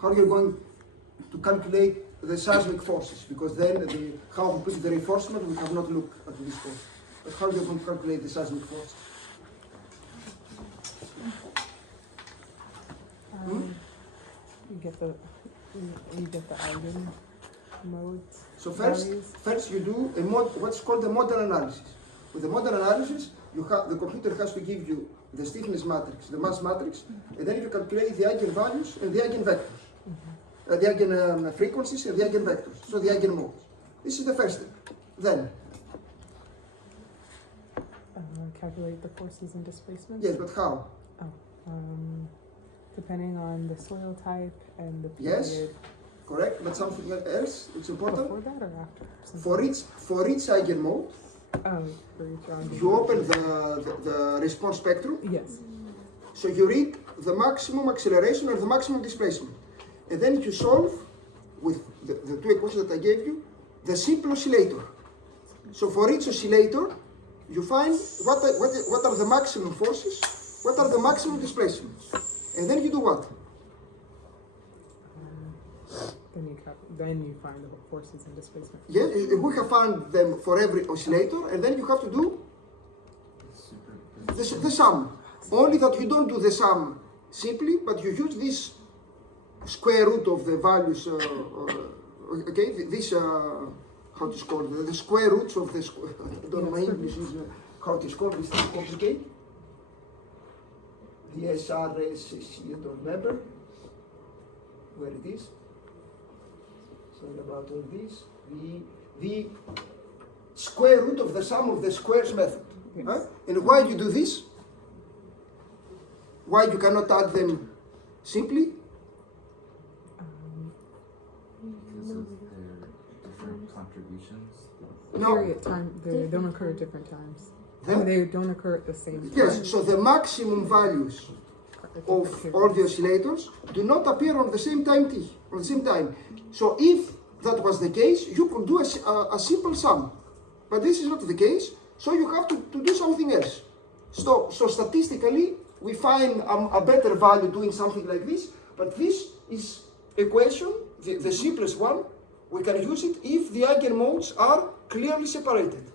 how you're going to calculate the seismic forces, because then how we put the reinforcement, we have not looked at this course. But how you're going to calculate the seismic forces? You get the eigen modes. So first you do what's called the model analysis. With the model analysis, the computer has to give you the stiffness matrix, the mass matrix, and then you calculate the eigenvalues and the eigenvectors, the eigen frequencies and the eigenvectors, so the eigenmodes. This is the first step. Then Calculate the forces and displacements. yes, but how? Depending on the soil type and the period. Yes, correct. But something else, it's important. Before that or after? For each eigenmode, For each round. you open the response spectrum. Yes. So you read the maximum acceleration or the maximum displacement. And then you solve with the two equations that I gave you, the simple oscillator. So for each oscillator, you find what are the maximum forces, what are the maximum displacements. And then you do what? Then you find the forces and displacement. Yeah, we have found them for every oscillator, and then you have to do the sum. Only that you don't do the sum simply, but you use this square root of the values, okay, this, how to call it, the square roots of the, I don't know, my English is, how to call this, is complicated. The SRSC, I don't remember where it is. Sorry about all this. The square root of the sum of the squares method. Yes. Huh? And why you do this? Why you cannot add them simply? Because of their different contributions. No. Period time. They don't occur at different times. Huh? They don't occur at the same time. Yes, so the maximum values of all the oscillators do not appear on the same time t, on the same time. So if that was the case, you could do a simple sum. But this is not the case, so you have to do something else. So statistically, we find a better value doing something like this, but this is equation, the simplest one. We can use it if the eigenmodes are clearly separated.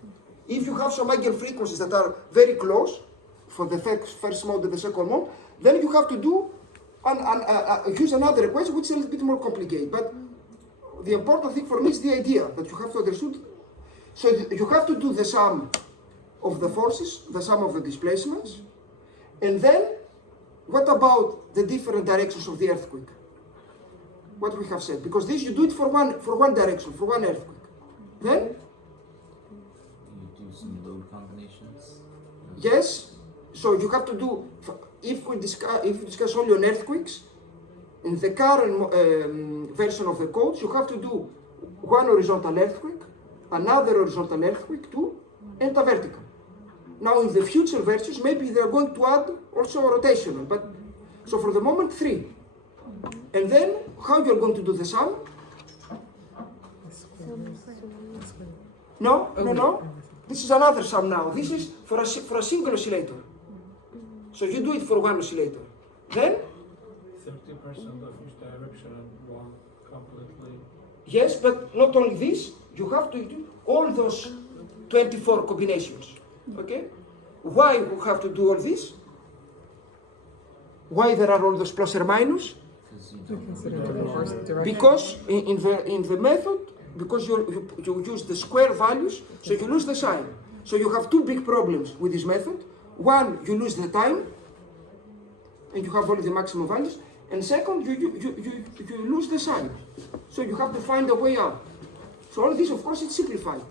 If you have some eigenfrequencies that are very close, for the first mode and the second mode, then you have to do use another equation which is a little bit more complicated. But the important thing for me is the idea that you have to understand. So you have to do the sum of the forces, the sum of the displacements, and then what about the different directions of the earthquake? What we have said, because this you do it for one direction, for one earthquake. Then You do some load combinations. yes, so you have to do, if we discuss only on earthquakes, in the current version of the codes, you have to do one horizontal earthquake, another horizontal earthquake too, and a vertical. Now in the future versions, maybe they're going to add also a rotational, but so for the moment 3. And then how you're going to do the sum? No. This is another sum now. This is for a single oscillator. So you do it for one oscillator. Then 30% of each direction and one completely. yes, but not only this, you have to do all those 24 combinations. Okay? Why we have to do all this? Why there are all those plus or minus? Because you We don't consider different force direction. Because in the method, because you use the square values, so you lose the sign. So you have two big problems with this method. One, you lose the time, and you have only the maximum values. And second, you lose the sign. So you have to find a way out. So all this, of course, it's simplified.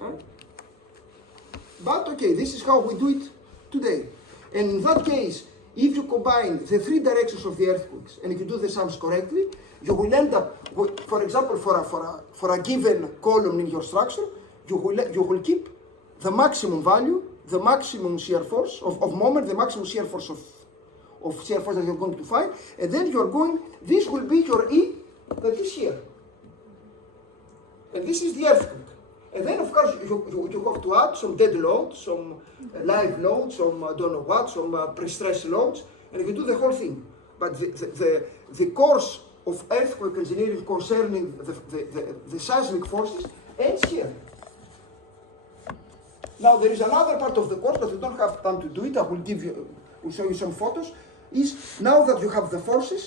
Huh? But okay, this is how we do it today. And in that case, if you combine the 3 directions of the earthquakes and you do the sums correctly, you will end up with, for example, for a given column in your structure, you will keep the maximum value, the maximum shear force of moment, the maximum shear force of shear force that you're going to find, and then this will be your E that is here. And this is the earthquake. And then, of course, you have to add some dead load, some live load, some I don't know what, some pre-stress loads, and you do the whole thing. but the course of earthquake engineering concerning the seismic forces ends here. Now there is another part of the course, but we don't have time to do it. I will show you some photos. Is now that you have the forces,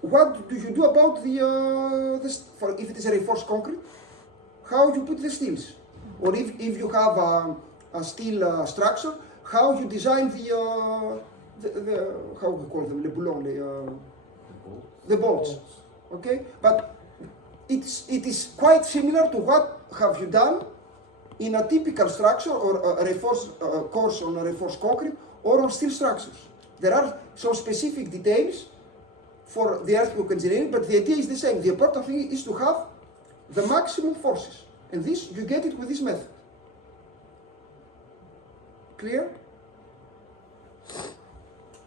what do you do about if it is a reinforced concrete? How you put the steels? Or if you have a steel structure, how you design how we call them, the bolts. Okay, but it is quite similar to what have you done in a typical structure or a reinforced course on a reinforced concrete or on steel structures. There are some specific details for the earthquake engineering, but the idea is the same. The important thing is to have the maximum forces, and this you get it with this method. Clear?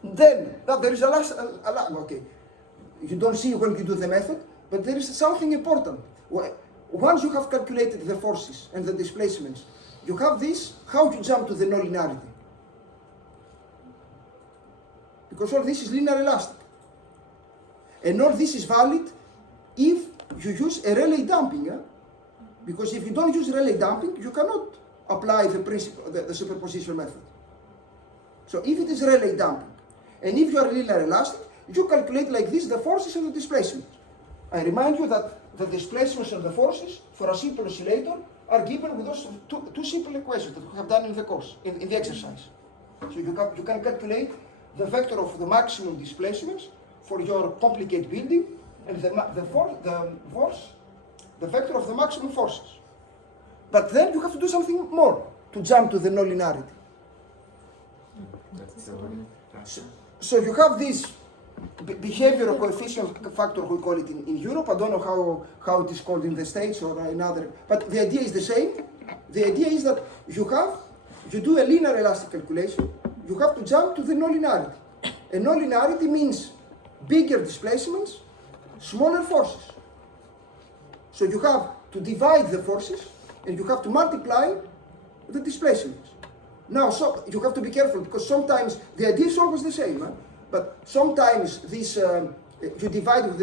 Then, now there is a last, okay, you don't see when you do the method, but there is something important. Once you have calculated the forces and the displacements, you have this, how you jump to the nonlinearity. Because all this is linear elastic. And all this is valid if you use a Rayleigh damping. Because if you don't use Rayleigh damping, you cannot apply the principle, the superposition method. So if it is Rayleigh damping, and if you are linear elastic, you calculate like this the forces and the displacements. I remind you that the displacements and the forces for a simple oscillator are given with those two simple equations that we have done in the course, in the exercise. So you can calculate the vector of the maximum displacements for your complicated building and the vector of the maximum forces. But then you have to do something more to jump to the nonlinearity. So you have this behavioral coefficient factor, we call it in Europe. I don't know how it is called in the States or in other, but the idea is the same. The idea is that you do a linear elastic calculation, you have to jump to the nonlinearity. And nonlinearity means bigger displacements, smaller forces. So you have to divide the forces and you have to multiply the displacements. Now, so you have to be careful because sometimes the idea is always the same, but sometimes this you divide with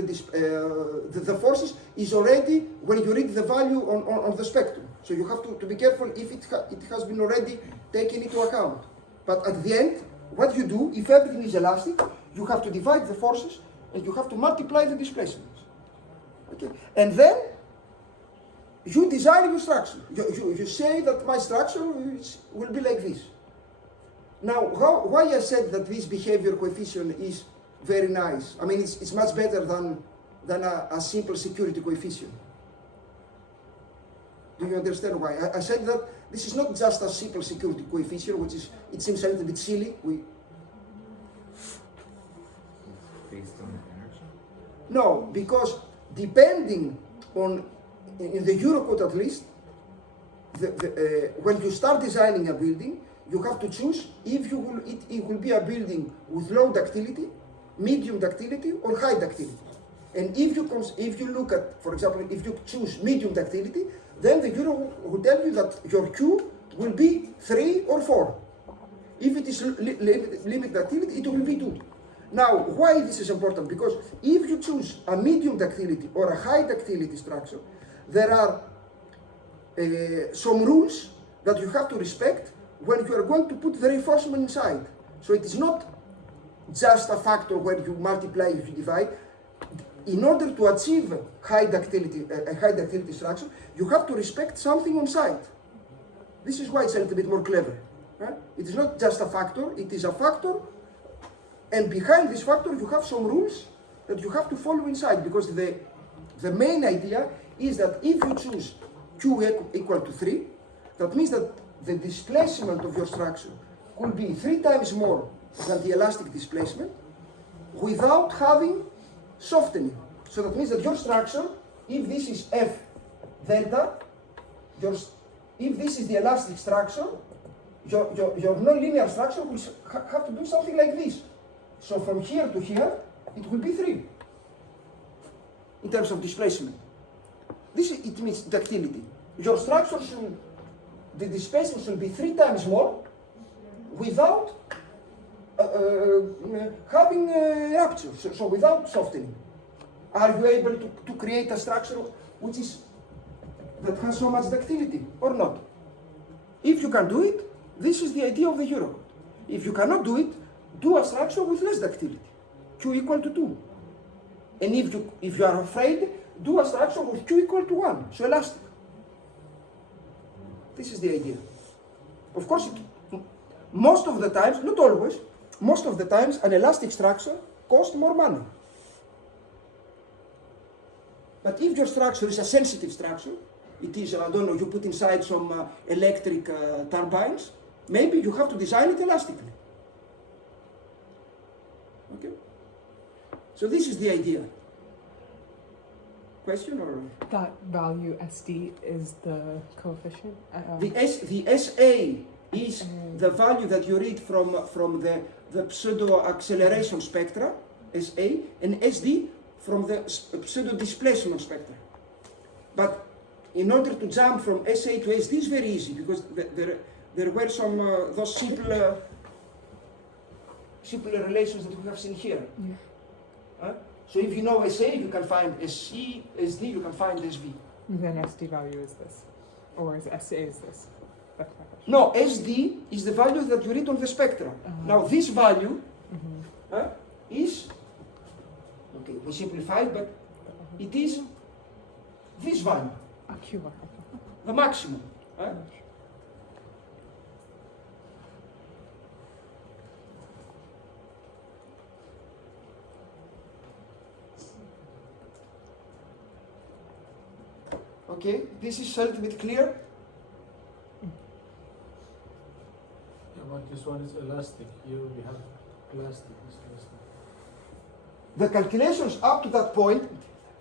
the forces is already when you read the value on the spectrum. So you have to be careful if it has been already taken into account. But at the end, what you do, if everything is elastic, you have to divide the forces and you have to multiply the displacements. Okay, and then you design your structure. You say that my structure will be like this. Now, why I said that this behavior coefficient is very nice? I mean, it's much better than a simple security coefficient. Do you understand why? I said that this is not just a simple security coefficient, it seems a little bit silly. Based on energy? No, because depending on, in the Eurocode at least, when you start designing a building, you have to choose if it will be a building with low ductility, medium ductility, or high ductility. And if you look at, for example, if you choose medium ductility, then the Euro will tell you that your Q will be 3 or 4. If it is limit ductility, it will be 2. Now, why this is important? Because if you choose a medium ductility or a high ductility structure, there are some rules that you have to respect when you are going to put the reinforcement inside. So it is not just a factor where you multiply, you divide. In order to achieve a high ductility structure, you have to respect something on site. This is why it's a little bit more clever. Right? It is not just a factor, it is a factor, and behind this factor you have some rules that you have to follow inside, because the main idea is that if you choose Q equal to 3, that means that the displacement of your structure could be 3 times more than the elastic displacement without having softening. So that means that your structure, if this is F delta, if this is the elastic structure, your non-linear structure will have to do something like this. So from here to here, it will be 3 in terms of displacement. It means ductility. Your structure the displacement should be 3 times more without having rupture, so without softening. Are you able to create a structure which is that has so much ductility or not? If you can do it, this is the idea of the Eurocode. If you cannot do it, do a structure with less ductility, Q equal to 2. And if you are afraid, do a structure with Q equal to 1, so elastic. This is the idea. Of course, most of the times, not always, most of the times an elastic structure costs more money. But if your structure is a sensitive structure, it is, I don't know, you put inside some electric turbines, maybe you have to design it elastically. Okay? So this is the idea. Question or? That value SD is the coefficient? The SA is the value that you read from the pseudo-acceleration spectra, SA, and SD from the pseudo-displacement spectra. But in order to jump from SA to SD is very easy because there were some those simple relations that we have seen here. Yeah. So if you know SA, you can find SC, SD, you can find SV. Then SD value is this, or is SA is this? That's my question. No, SD is the value that you read on the spectra. Now this value is, okay, we simplify, but it is this value, Q1. the maximum. Okay, this is a little bit clear. Yeah, but this one is elastic. Here we have plastic. It's elastic. The calculations up to that point,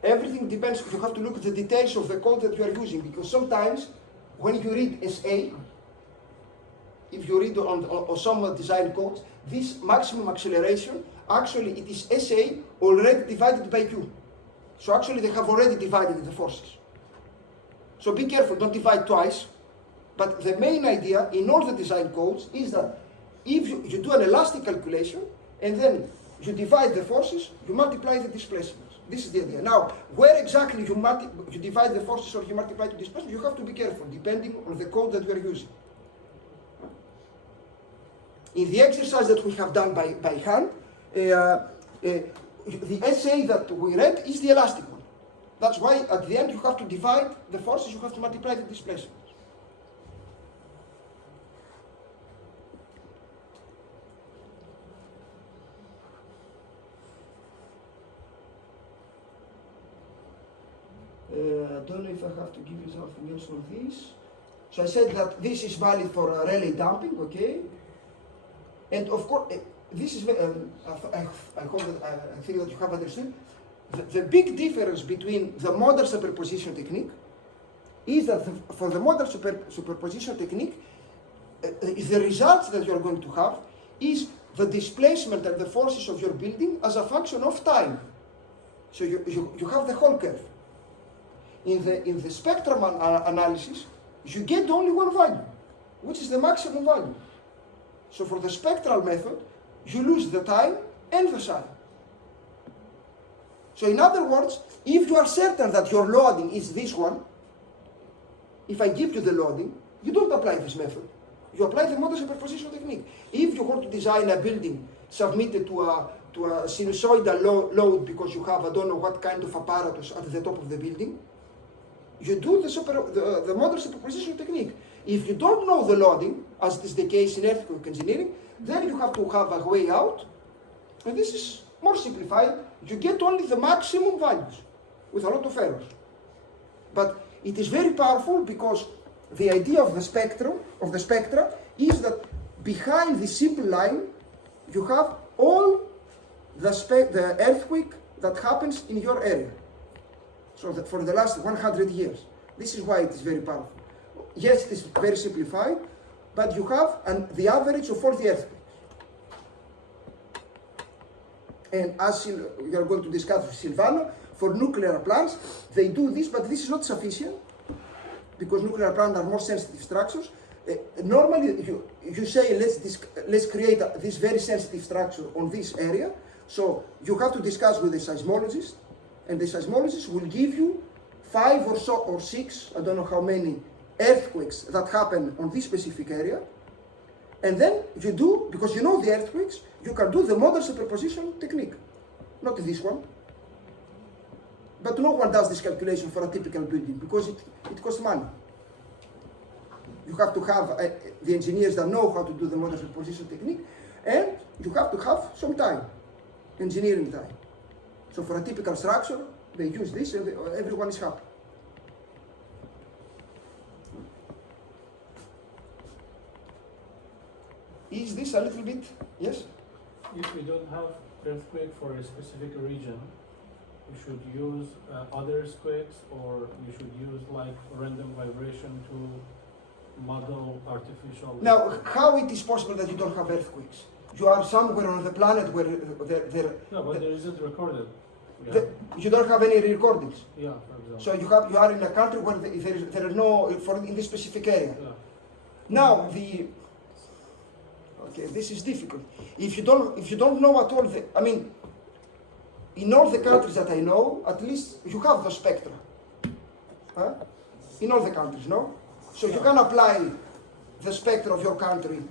everything depends. You have to look at the details of the code that you are using because sometimes when you read SA, if you read on some design codes, this maximum acceleration, actually it is SA already divided by Q. So actually they have already divided the forces. So be careful, don't divide twice. But the main idea in all the design codes is that if you do an elastic calculation and then you divide the forces, you multiply the displacements. This is the idea. Now, where exactly you divide the forces or you multiply the displacement, you have to be careful depending on the code that you are using. In the exercise that we have done by hand, the SA that we read is the elastic one. That's why at the end you have to divide the forces, you have to multiply the displacements. I don't know if I have to give you something else on this. So I said that this is valid for Rayleigh damping, okay? And of course, this is, I think that you have understood. The big difference between the modal superposition technique is that for the modal superposition technique, the results that you are going to have is the displacement and the forces of your building as a function of time. So you have the whole curve. In the spectrum analysis, you get only one value, which is the maximum value. So for the spectral method, you lose the time and the sign. So in other words, if you are certain that your loading is this one, if I give you the loading, you don't apply this method. You apply the modal superposition technique. If you want to design a building submitted to a sinusoidal load because you have, I don't know what kind of apparatus at the top of the building, you do the modal superposition technique. If you don't know the loading, as is the case in earthquake engineering, then you have to have a way out, and this is more simplified. You get only the maximum values with a lot of errors. But it is very powerful because the idea of the spectra is that behind the simple line you have all the earthquake that happens in your area. So that for the last 100 years. This is why it is very powerful. Yes, it is very simplified, but you have the average of all the earthquakes. And as we are going to discuss with Silvano, for nuclear plants, they do this, but this is not sufficient because nuclear plants are more sensitive structures. Normally, you say let's create this very sensitive structure on this area. So you have to discuss with the seismologist, and the seismologist will give you 5 or so or 6, I don't know how many, earthquakes that happen on this specific area. And then you do, because you know the earthquakes, you can do the model superposition technique. Not this one. But no one does this calculation for a typical building because it costs money. You have to have the engineers that know how to do the model superposition technique, and you have to have some time, engineering time. So for a typical structure, they use this and everyone is happy. Is this a little bit, yes? If we don't have earthquake for a specific region, we should use other earthquakes, or we should use like random vibration to model artificial. Now, how it is possible that you don't have earthquakes? You are somewhere on the planet where Yeah, but there isn't recorded. you don't have any recordings. Yeah, for example. So you are in a country where there are no in this specific area. Yeah. Now okay, this is difficult. If you don't know at all in all the countries that I know, at least you have the spectra. Huh? In all the countries, no? So you can apply the spectra of your country,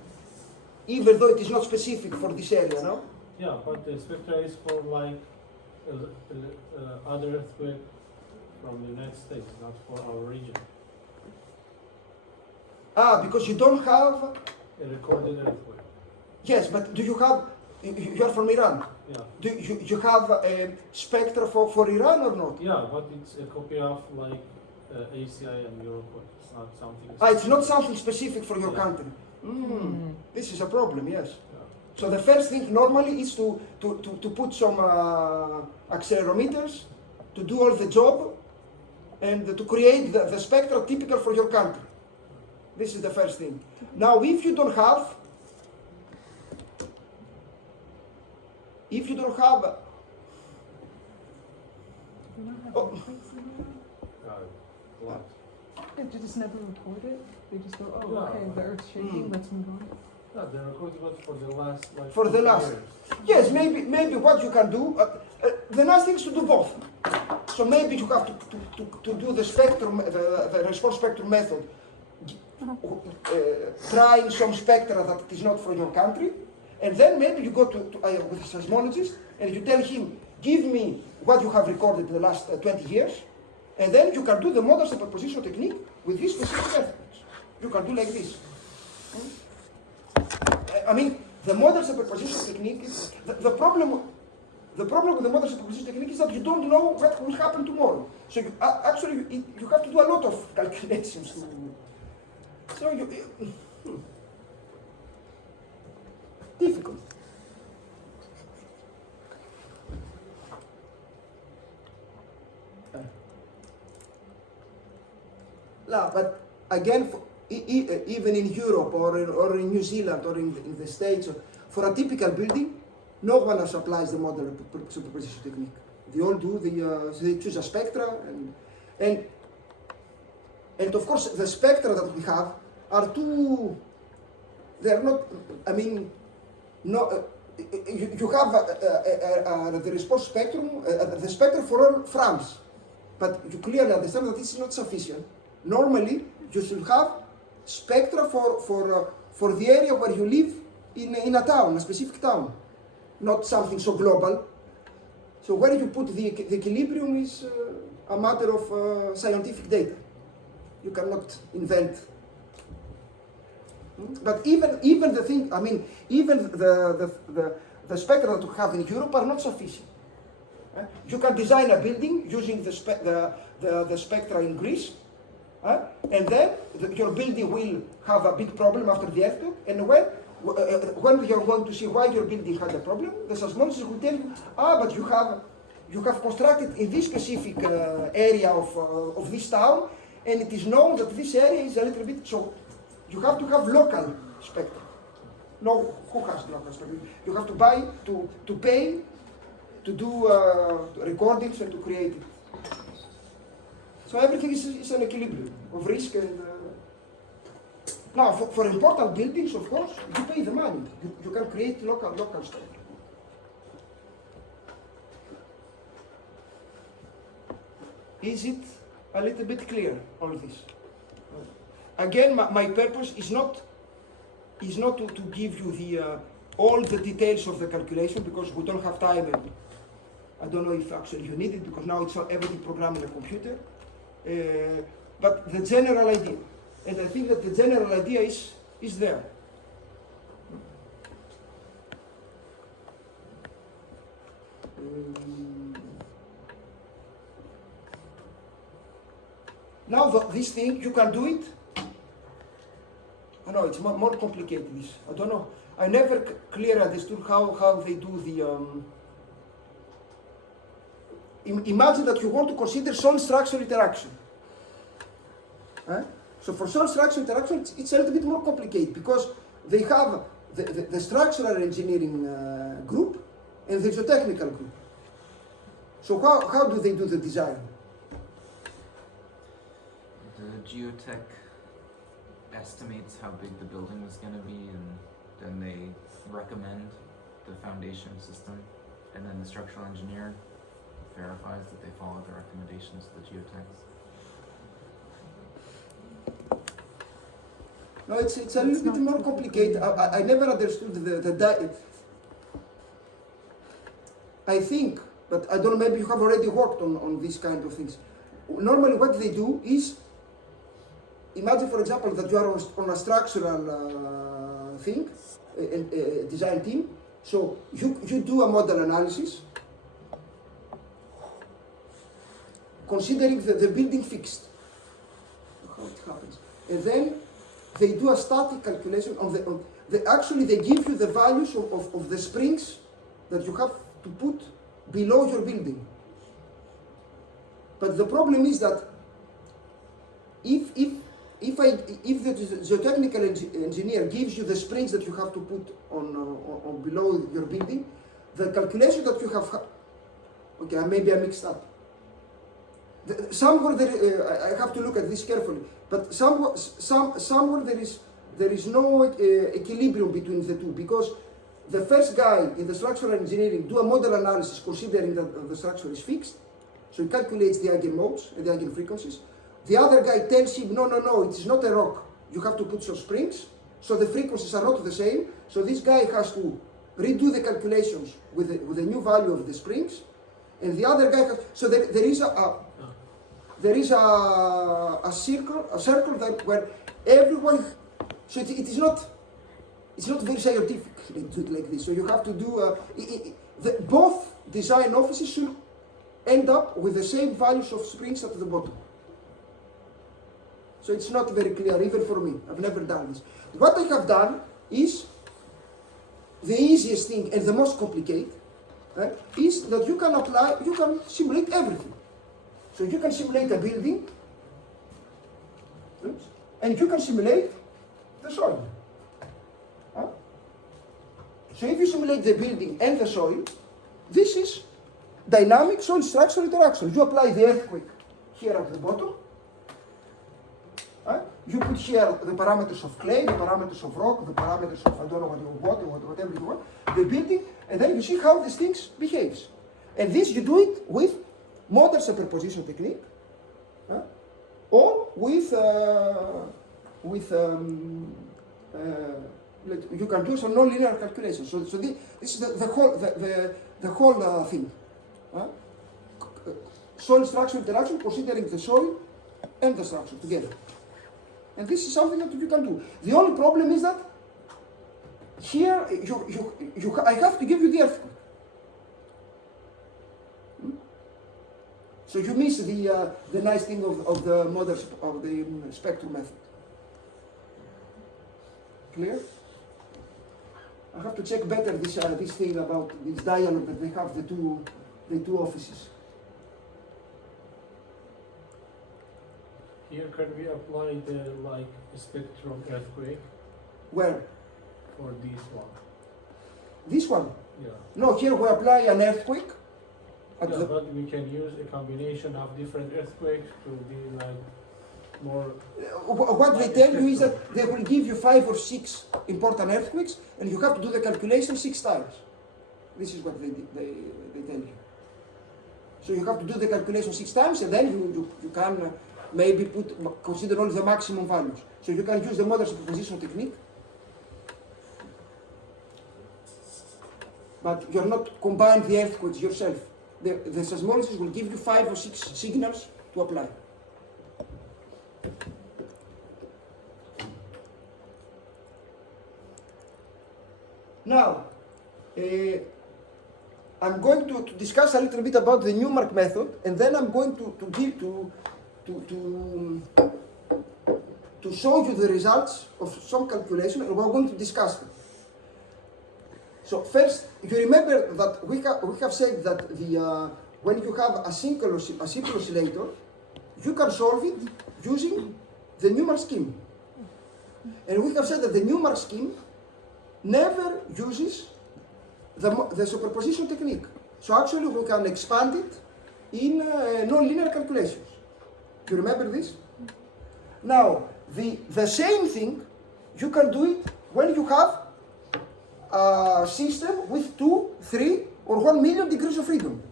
even though it is not specific for this area, no? Yeah, but the spectra is for like other earthquake from the United States, not for our region. Because you don't have. A recorded earthquake. Yes, but do you have? You are from Iran. Yeah. Do you have a spectra for Iran or not? Yeah, but it's a copy of like ACI and Euroquake. It's not something. It's not something specific for your Yeah. country. This is a problem, yes. Yeah. So the first thing normally is to put some accelerometers to do all the job and to create the spectra typical for your country. This is the first thing. Now, if you don't have, Oh. What? They just never record it. They just go, oh, Yeah. okay, the Earth's shaking. Let's move on. Yeah, the recording was for the last like. For the 50 last. years. Yes, maybe what you can do, the nice thing is to do both. So maybe you have to do the spectrum, the response spectrum method, trying some spectra that is not for your country, and then maybe you go with a seismologist and you tell him, give me what you have recorded in the last 20 years, and then you can do the model superposition technique with this specific earthquakes. You can do like this. The model superposition technique is the problem with the model superposition technique is that you don't know what will happen tomorrow. So you have to do a lot of calculations. So difficult. But again, even in Europe or in New Zealand or in the States, for a typical building, no one else applies the model superposition technique. They all do so they choose a spectra and of course the spectra that we have are they're not. You have the response spectrum, the spectrum for all France, but you clearly understand that this is not sufficient. Normally, you should have spectra for the area where you live in a town, a specific town, not something so global. So where you put the equilibrium is a matter of scientific data. You cannot invent. But even the thing, even the spectra that we have in Europe are not sufficient. You can design a building using the spectra in Greece, and then your building will have a big problem after the earthquake. And when you're going to see why your building had a problem, the seismologist will tell you, but you have constructed in this specific area of this town, and it is known that this area is a little bit so. You have to have local spectrum. No, who has local spectrum? You have to buy, to pay, to do recordings and to create it. So everything is an equilibrium of risk and Now, for important buildings, of course, you pay the money. You can create local stuff. Is it a little bit clear, all this? Again, my purpose is not to give you the all the details of the calculation, because we don't have time, and I don't know if actually you need it, because now it's everything programmed in a computer. But the general idea, and I think that the general idea is there. Now this thing, you can do it. I know it's more complicated. This, I don't know. I never clearly understood how they do the. Imagine that you want to consider solid structure interaction. So for solid structure interaction, it's a little bit more complicated, because they have the structural engineering group and the geotechnical group. So how do they do the design? The geotech estimates how big the building is going to be, and then they recommend the foundation system, and then the structural engineer verifies that they follow the recommendations of the geotechs. No, it's a little bit more complicated. I never understood I think, but I don't know, maybe you have already worked on these kind of things. Normally what they do is, imagine for example that you are on a structural thing, design team, so you do a model analysis, considering the building fixed, how it happens, and then they do a static calculation on actually they give you the values of the springs that you have to put below your building. But the problem is that if the geotechnical engineer gives you the springs that you have to put on below your building, the calculation that you have, okay, maybe I mixed up. Somewhere I have to look at this carefully, but somewhere there is no equilibrium between the two, because the first guy in the structural engineering do a model analysis considering that the structure is fixed, so he calculates the eigenmodes and the eigenfrequencies. The other guy tells him, no, it is not a rock, you have to put some springs, so the frequencies are not the same, so this guy has to redo the calculations with a new value of the springs, and the other guy has, so there is a circle that where everyone, so it is not, it's not very scientific to do it like this. So you have to do, both design offices should end up with the same values of springs at the bottom. So it's not very clear, even for me. I've never done this. What I have done is, the easiest thing and the most complicated, is that you can simulate everything. So you can simulate a building, and you can simulate the soil. So if you simulate the building and the soil, this is dynamic soil structural interaction. You apply the earthquake here at the bottom. You put here the parameters of clay, the parameters of rock, the parameters of I don't know what you want, whatever you want, the building, and then you see how these things behaves. And this you do it with model superposition technique, or with you can do some non-linear calculations. So this is the whole thing. Soil structure interaction, considering the soil and the structure together. And this is something that you can do. The only problem is that here I have to give you the earthquake. So you miss the nice thing of the model of the spectrum method. Clear? I have to check better this thing about this dialogue that they have the two offices. Here can we apply the spectrum earthquake Where? for this one? This one? Yeah. No, here we apply an earthquake. Yeah, but we can use a combination of different earthquakes to be more. What they tell you is that they will give you 5 or 6 important earthquakes, and you have to do the calculation 6 times. This is what they tell you. So you have to do the calculation 6 times, and then you can maybe consider only the maximum values. So you can use the model superposition technique, but you're not combining the earthquakes yourself. The seismologist will give you 5 or 6 signals to apply. Now, I'm going to discuss a little bit about the Newmark method, and then I'm going to show you the results of some calculation, and we're going to discuss them. So first, you remember that we have said that when you have a simple oscillator, you can solve it using the Newmark scheme. And we have said that the Newmark scheme never uses the superposition technique. So actually we can expand it in non-linear calculations. Do you remember this? Now, the same thing, you can do it when you have a system with 2, 3, or 1 million degrees of freedom.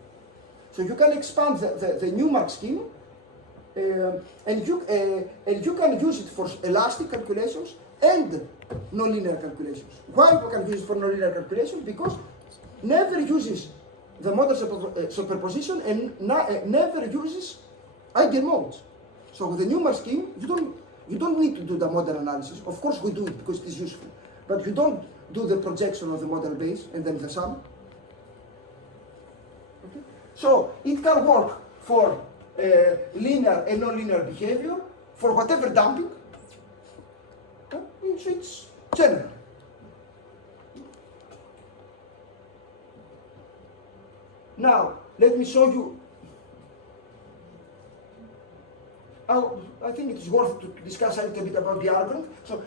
So you can expand the Newmark scheme, and you can use it for elastic calculations and nonlinear calculations. Why we can use it for nonlinear calculations? Because never uses the model superposition and never uses eigenmodes. So with the Newmark scheme, you don't need to do the model analysis. Of course we do it because it is useful, but you don't do the projection of the model base and then the sum. Okay? So it can work for linear and nonlinear behavior, for whatever damping. So it's general. Now, let me show you. I think it is worth to discuss a little bit about the algorithm. So,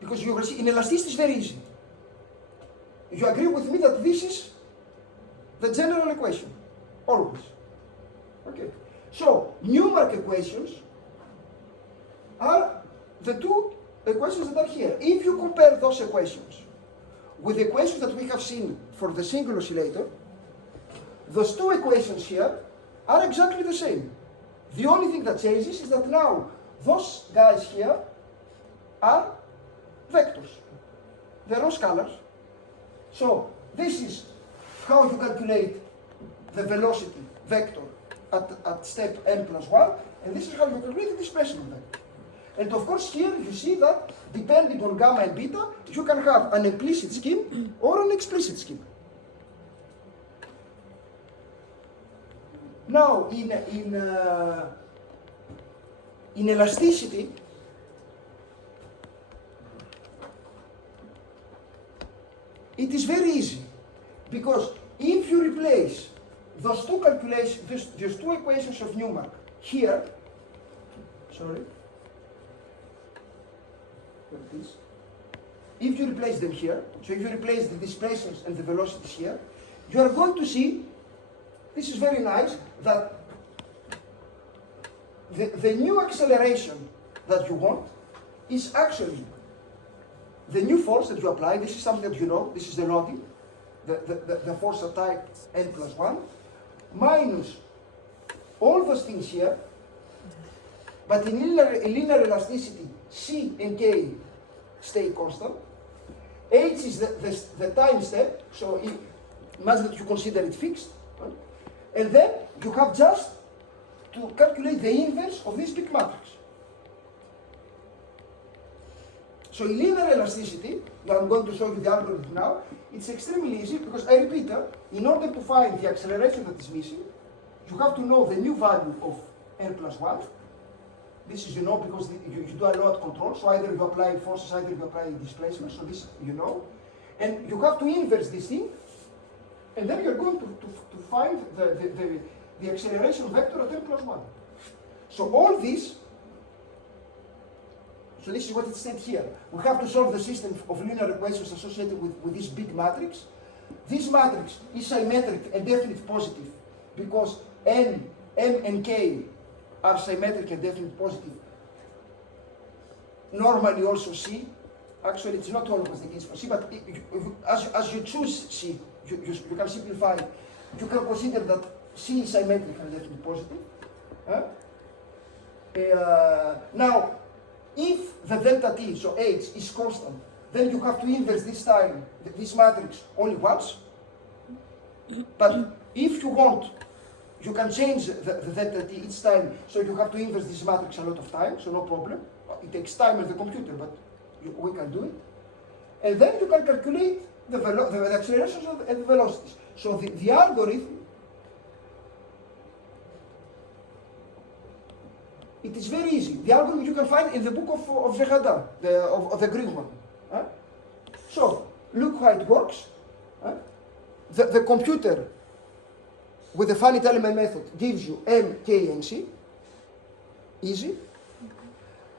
because you will see, in elasticity is very easy. You agree with me that this is the general equation, always. Okay. So, Newmark equations are the 2 equations that are here. If you compare those equations with the equations that we have seen for the single oscillator, those 2 equations here are exactly the same. The only thing that changes is that now those guys here are vectors. They're all scalars. So this is how you calculate the velocity vector at step n plus 1, and this is how you calculate the displacement vector. And of course here you see that depending on gamma and beta, you can have an implicit scheme or an explicit scheme. Now, in elasticity, it is very easy, because if you replace those 2 calculations, those 2 equations of Newmark here, if you replace them here, so if you replace the displacements and the velocities here, you are going to see, this is very nice, that the new acceleration that you want is actually the new force that you apply. This is something that you know, this is the loading, the force at type n plus 1, minus all those things here, but in linear elasticity, C and K stay constant. H is the time step, so imagine that you consider it fixed. Right? And then you have just to calculate the inverse of this big matrix. So in linear elasticity, I'm going to show you the algorithm now, it's extremely easy because I repeat, in order to find the acceleration that is missing, you have to know the new value of n plus 1. This is, you know, because you do a load control, so either you apply forces, either you apply displacement, so this you know. And you have to inverse this thing, and then you're going to find the acceleration vector at n plus 1. So all this, so this is what it said here. We have to solve the system of linear equations associated with this big matrix. This matrix is symmetric and definite positive because n, m, and k are symmetric and definite positive normally also C. Actually, it's not always the case for C, but as you choose C, you can simplify. You can consider that C is symmetrical, definitely positive. Now, if the delta T, so H, is constant, then you have to inverse this time, this matrix, only once. But if you want, you can change the delta T each time, so you have to inverse this matrix a lot of times, so no problem. It takes time at the computer, but we can do it. And then you can calculate the accelerations and the velocities. So the algorithm, it is very easy. The algorithm you can find in the book of Zehadar, of the Greek one. So, look how it works. The computer with the finite element method gives you M, K, and C. Easy.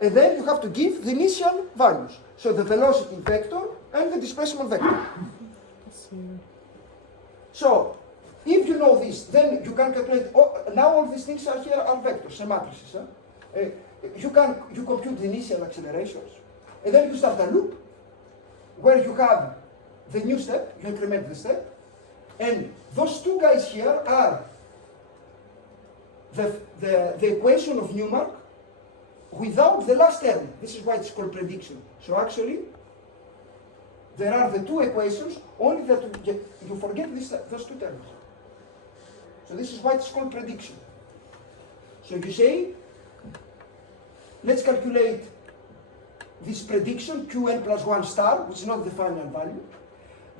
And then you have to give the initial values. So the velocity vector and the displacement vector. So, if you know this, then you can calculate, now all these things are here are vectors and matrices. You compute the initial accelerations, and then you start a loop where you have the new step, you increment the step, and those two guys here are the equation of Newmark without the last term. This is why it's called prediction. So actually, there are the two equations, only that you forget those two terms. So this is why it's called prediction. So you say, let's calculate this prediction, Qn plus 1 star, which is not the final value.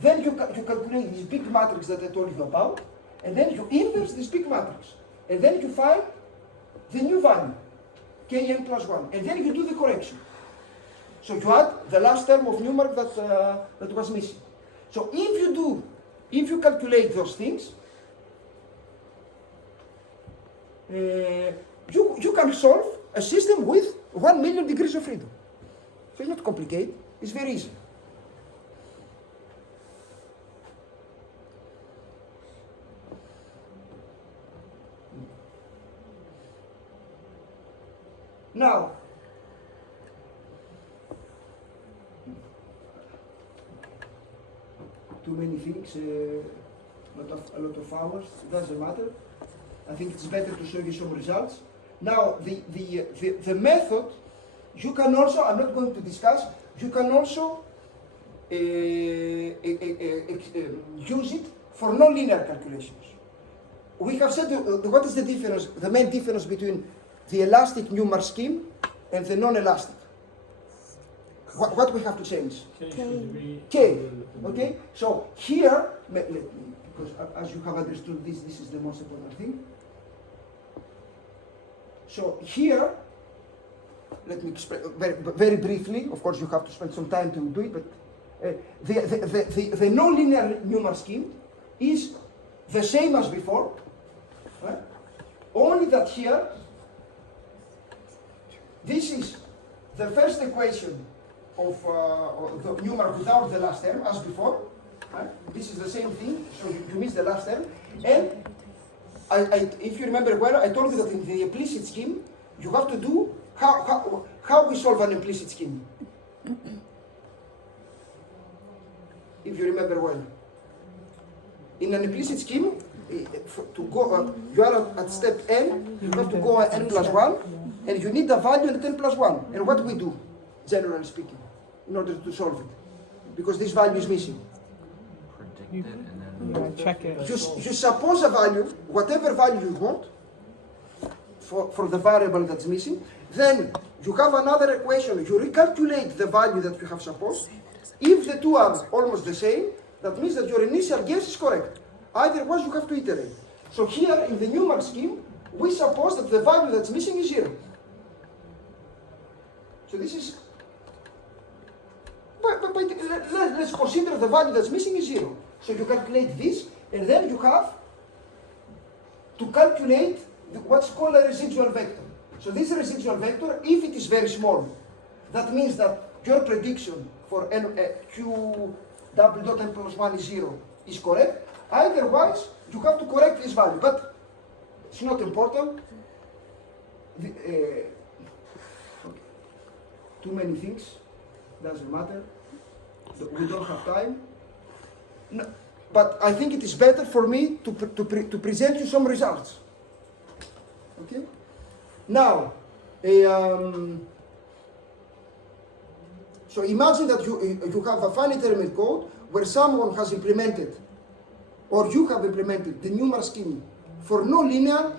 Then you calculate this big matrix that I told you about, and then you inverse this big matrix. And then you find the new value, Kn plus 1, and then you do the correction. So you add the last term of Newmark that was missing. So if you calculate those things, you can solve a system with 1 million degrees of freedom. So it's not complicated, it's very easy. Now, too many things, a lot of hours, it doesn't matter. I think it's better to show you some results. Now, the method, you can also, I'm not going to discuss, you can also use it for non-linear calculations. We have said what is the difference, the main difference between the elastic Newmark scheme and the non-elastic. What we have to change? K should be K, okay? So here, because as you have understood this is the most important thing. So here, let me explain very briefly. Of course, you have to spend some time to do it, but the non-linear Newmark scheme is the same as before, right? Only that here, this is the first equation of the Newmark without the last term, as before. Right? This is the same thing, so you miss the last term. And if you remember well, I told you that in the implicit scheme, you have to do how we solve an implicit scheme. If you remember well. In an implicit scheme, to go, you are at step n, you have to go n plus 1, and you need a value at n plus 1. And what do we do, generally speaking, in order to solve it? Because this value is missing. Predict it and then check it. You suppose a value, whatever value you want, for the variable that's missing, then you have another equation, you recalculate the value that you have supposed. If the two are almost the same, that means that your initial guess is correct. Otherwise, you have to iterate. So here, in the Newmark scheme, we suppose that the value that's missing is 0. So this is, but let's consider the value that's missing is 0. So you calculate this, and then you have to calculate what's called a residual vector. So this residual vector, if it is very small, that means that your prediction for q double dot n plus 1 is 0 is correct. Otherwise, you have to correct this value, but it's not important. too many things, doesn't matter. We don't have time. No, but I think it is better for me to present you some results. Okay? Now, so imagine that you have a finite element code where someone has implemented, or you have implemented, the numerous scheme for nonlinear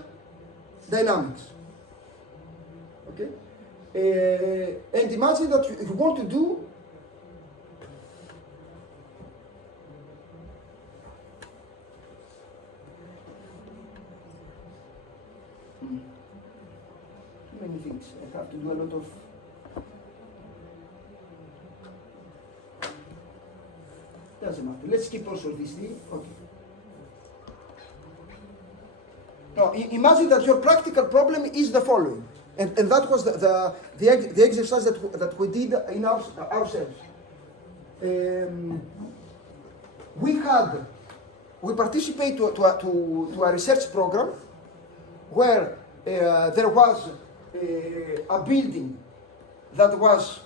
dynamics. Okay? And imagine that you want to do many things. I have to do a lot of doesn't matter. Let's keep also this thing. Okay. Now imagine that your practical problem is the following, and that was the exercise that we did in ourselves. We participated to a research program where there was a building that was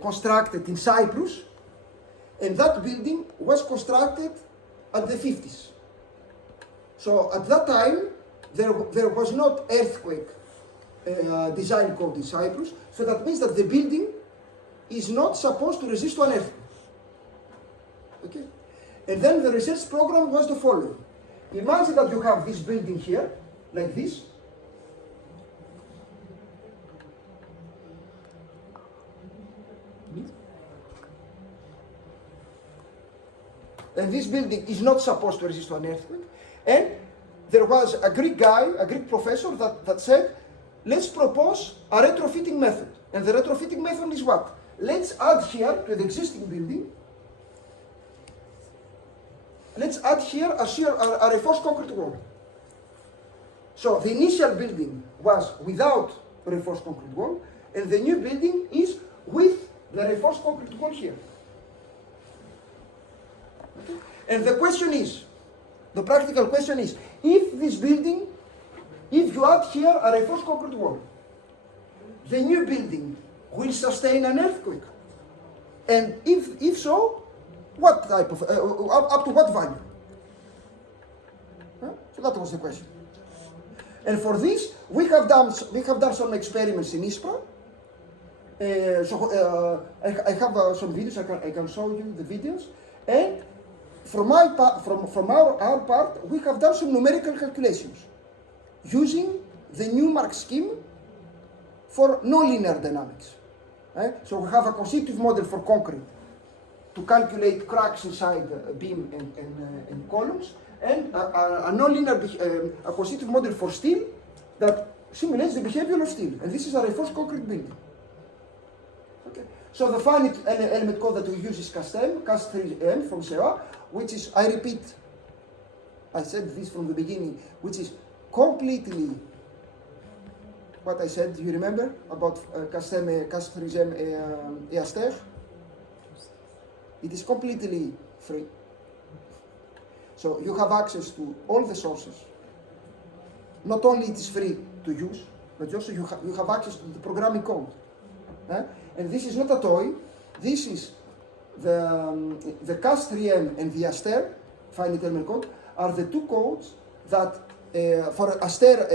constructed in Cyprus, and that building was constructed at the 50s. So at that time, there was not earthquake design code in Cyprus, so that means that the building is not supposed to resist to an earthquake. Okay? And then the research program was the following. Imagine that you have this building here, like this. And this building is not supposed to resist to an earthquake. And there was a Greek guy, a Greek professor that said, let's propose a retrofitting method. And the retrofitting method is what? Let's add here to the existing building, let's add here a reinforced concrete wall. So the initial building was without reinforced concrete wall, and the new building is with the reinforced concrete wall here. Okay? And the question is, the practical question is, if this building, if you add here a reinforced concrete wall, the new building will sustain an earthquake? And if so, what type of, up to what value? Huh? So that was the question. And for this, we have done some experiments in ISPRA. I have some videos. I can show you the videos. And from our part, we have done some numerical calculations using the Newmark scheme for nonlinear dynamics. So we have a constitutive model for concrete to calculate cracks inside a beam and columns, and a nonlinear, a constitutive model for steel that simulates the behavior of steel. And this is a reinforced concrete building. Okay. So the finite element code that we use is CAST3M from SEA, which is, I repeat, I said this from the beginning, which is completely what I said. Do you remember about CAST3M EASTER? It is completely free. So you have access to all the sources. Not only it is free to use, but also you have access to the programming code. And this is not a toy. This is the CAST3M and the ASTER, finite element code, are the two codes that for ASTER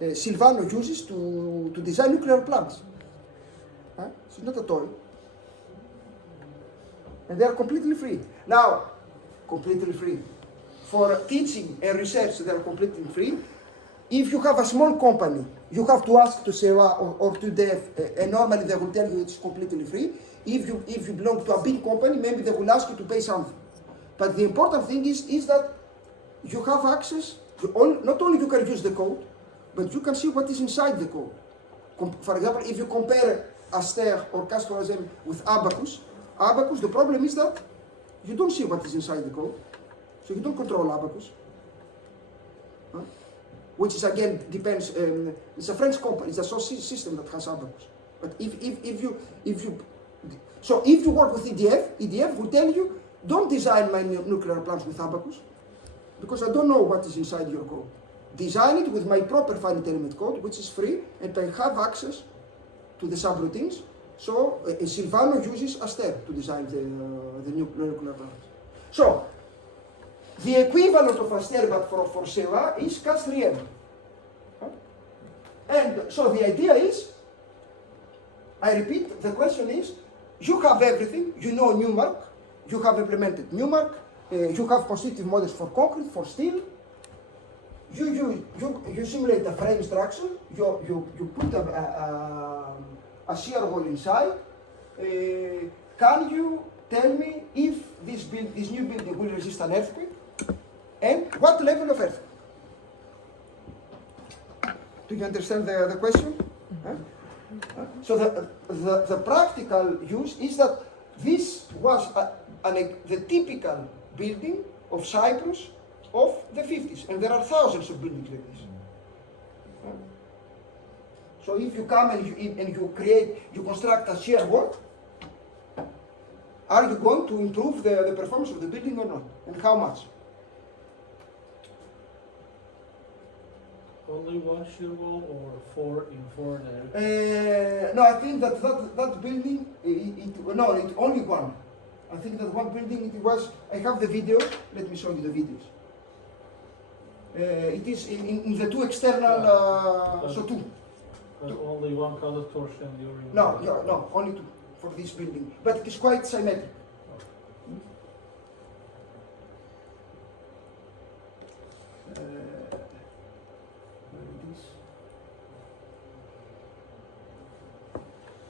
Silvano uses to design nuclear plants. So it's not a toy. And they are completely free. Now, completely free. For teaching and research, they are completely free. If you have a small company, you have to ask to SEA or to DEF, and normally they will tell you it's completely free. If you belong to a big company, maybe they will ask you to pay something. But the important thing is that you have access, not only you can use the code, but you can see what is inside the code. For example, if you compare ASTER or CAST4M with Abacus, the problem is that you don't see what is inside the code. So you don't control Abacus. Which is again depends. It's a French company. It's a source system that has Abacus. But if you work with EDF will tell you, don't design my nuclear plants with Abacus, because I don't know what is inside your code. Design it with my proper finite element code, which is free, and I have access to the subroutines. So Silvano uses Aster to design the nuclear plants. So the equivalent of Aster but for Seva is CAS3M. And so the idea is, I repeat, the question is, you have everything, you know Newmark, you have implemented Newmark, you have constitutive models for concrete, for steel, you simulate the frame structure, you put a shear wall inside. Can you tell me if this new building will resist an earthquake and what level of earthquake? Do you understand the question? So the practical use is that this was the typical building of Cyprus of the 50s, and there are thousands of buildings like this. So if you come and you construct a shear wall, are you going to improve the performance of the building or not, and how much? Only one shear wall or 4 in 4 No, I think that building, it's only one. I think that one building, it was, I have the video, let me show you the videos. It is in the two external, so two. Only one colored torsion during. No, only two for this building, but it is quite symmetric.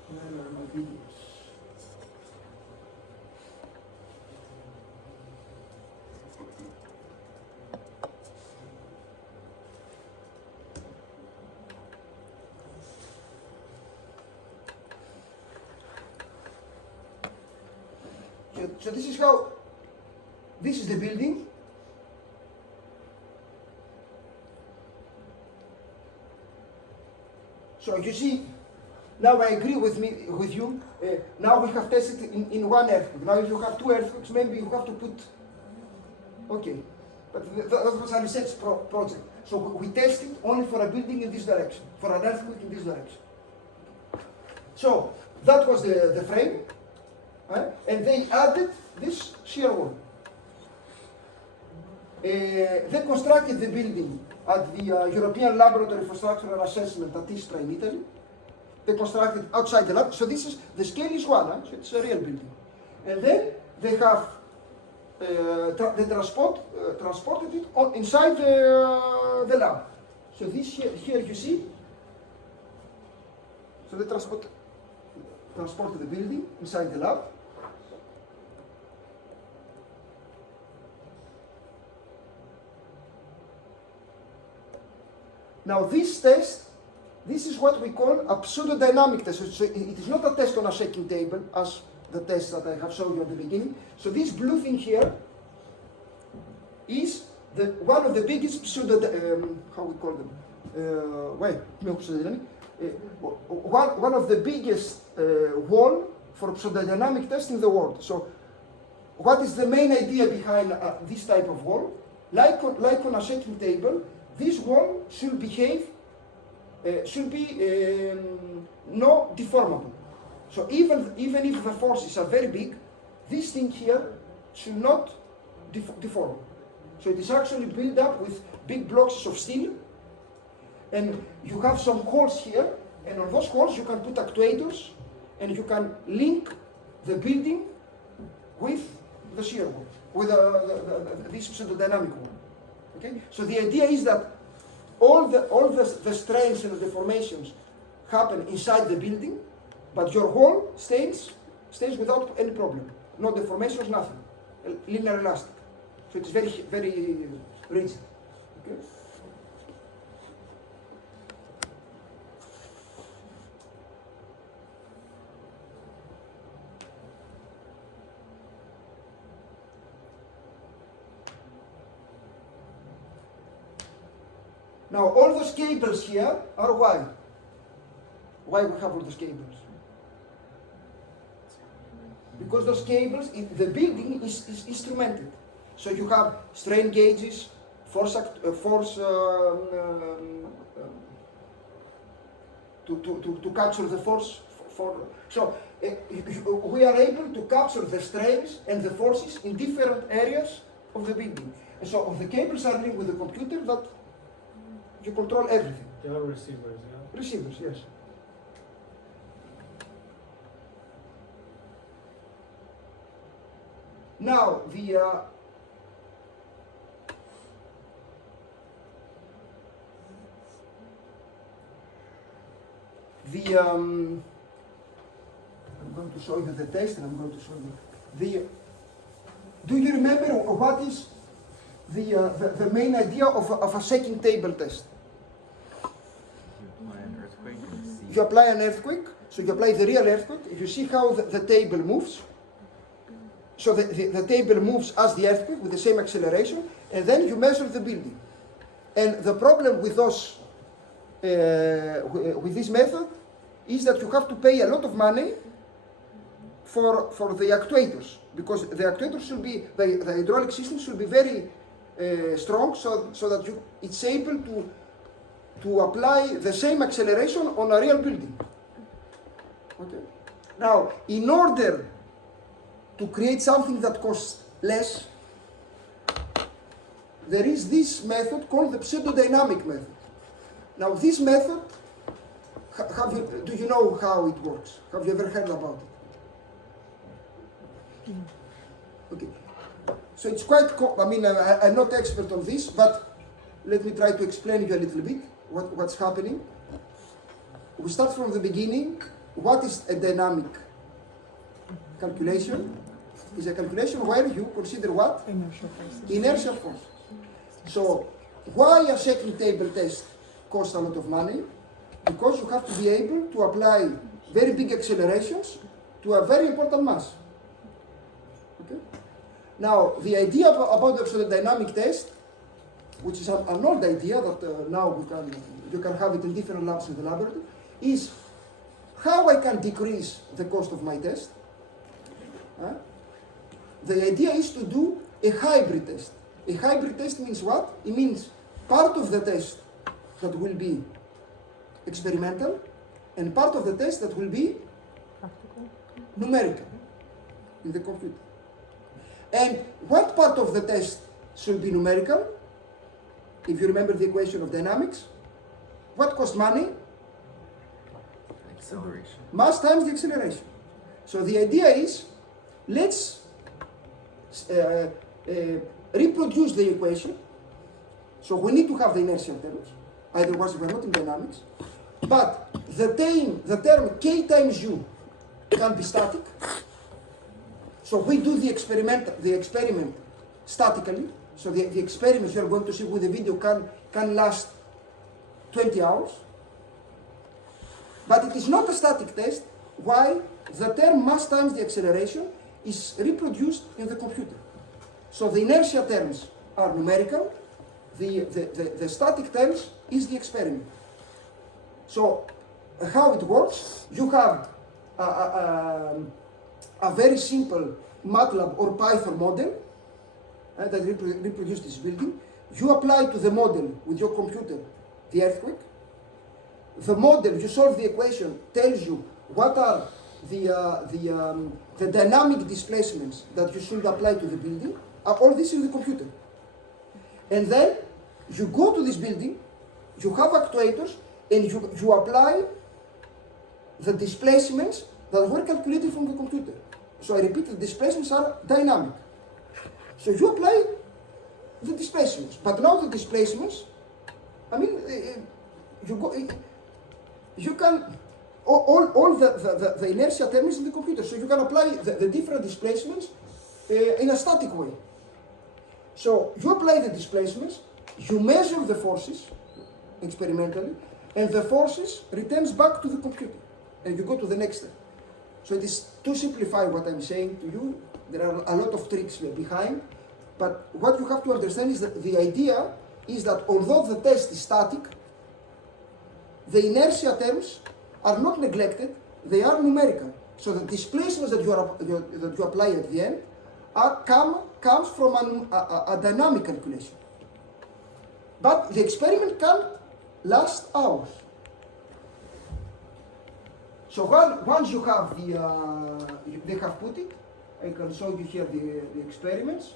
Where are my videos? So this is the building. So you see, now I agree with you. Now we have tested in one earthquake. Now if you have two earthquakes, maybe you have to put, okay. But that was a research project. So we tested only for a building in this direction, for an earthquake in this direction. So that was the frame. And they added this shear wall. They constructed the building at the European Laboratory for Structural Assessment at Istra in Italy. They constructed outside the lab. So this is, the scale is one, so it's a real building. And then they have transported it inside the lab. So this here you see. So they transported the building inside the lab. Now this test, this is what we call a pseudo-dynamic test. So it is not a test on a shaking table as the test that I have shown you at the beginning. So this blue thing here is one of the biggest how we call them? One of the biggest wall for pseudo-dynamic test in the world. So what is the main idea behind this type of wall? Like on a shaking table, this wall should behave, should be not deformable. So even if the forces are very big, this thing here should not deform. So it is actually built up with big blocks of steel, and you have some holes here, and on those holes you can put actuators, and you can link the building with the shear wall, with this pseudo-dynamic wall. Okay? So the idea is that all the strains and the deformations happen inside the building, but your wall stays without any problem. No deformations, nothing. Linear elastic. So it's very, very rigid. Okay? Now all those cables here are why? Why we have all those cables? Because those cables, the building is instrumented. So you have strain gauges, to capture the force so we are able to capture the strains and the forces in different areas of the building. And so the cables are linked with the computer that you control everything. They are receivers, yeah? Receivers, yes. Now I'm going to show you the test, and I'm going to show you do you remember what is the main idea of a shaking table test? You apply an earthquake and see. You apply an earthquake, so you apply the real earthquake, you see how the table moves. So the table moves as the earthquake with the same acceleration, and then you measure the building. And the problem with those, with this method, is that you have to pay a lot of money for the actuators, because the actuators should be, the hydraulic system should be very strong, so that it's able to apply the same acceleration on a real building. Okay. Now, in order to create something that costs less, there is this method called the pseudodynamic method. Now, this method, do you know how it works? Have you ever heard about it? Okay. So it's quite, I'm not expert on this, but let me try to explain you a little bit what's happening. We start from the beginning. What is a dynamic calculation? Is a calculation where you consider what? Inertial forces. Inertial force. So why a shaking table test costs a lot of money? Because you have to be able to apply very big accelerations to a very important mass. Okay? Now, the idea about the dynamic test, which is an old idea that now you can have it in different labs in the laboratory, is how I can decrease the cost of my test. The idea is to do a hybrid test. A hybrid test means what? It means part of the test that will be experimental and part of the test that will be Practical. numerical in the computer. And what part of the test should be numerical? If you remember the equation of dynamics, what costs money? Acceleration. Mass times the acceleration. So the idea is, let's reproduce the equation. So we need to have the inertial terms, otherwise we're not in dynamics. But the term k times u can be static. So we do the experiment statically. So the experiments you are going to see with the video can last 20 hours. But it is not a static test. Why? The term mass times the acceleration is reproduced in the computer. So the inertia terms are numerical. The static terms is the experiment. So how it works, you have a very simple MATLAB or Python model that reproduces this building. You apply to the model with your computer the earthquake. The model, you solve the equation, tells you what are the dynamic displacements that you should apply to the building. All this is the computer. And then you go to this building, you have actuators, and you apply the displacements that were calculated from the computer. So I repeat, the displacements are dynamic. So you apply the displacements. But now the displacements, you can, all the inertia terms in the computer. So you can apply the different displacements in a static way. So you apply the displacements, you measure the forces experimentally, and the forces returns back to the computer. And you go to the next step. So it is to simplify what I'm saying to you. There are a lot of tricks behind. But what you have to understand is that the idea is that although the test is static, the inertia terms are not neglected, they are numerical. So the displacements that you apply at the end comes from a dynamic calculation. But the experiment can last hours. So once you have they have put it, I can show you here the experiments.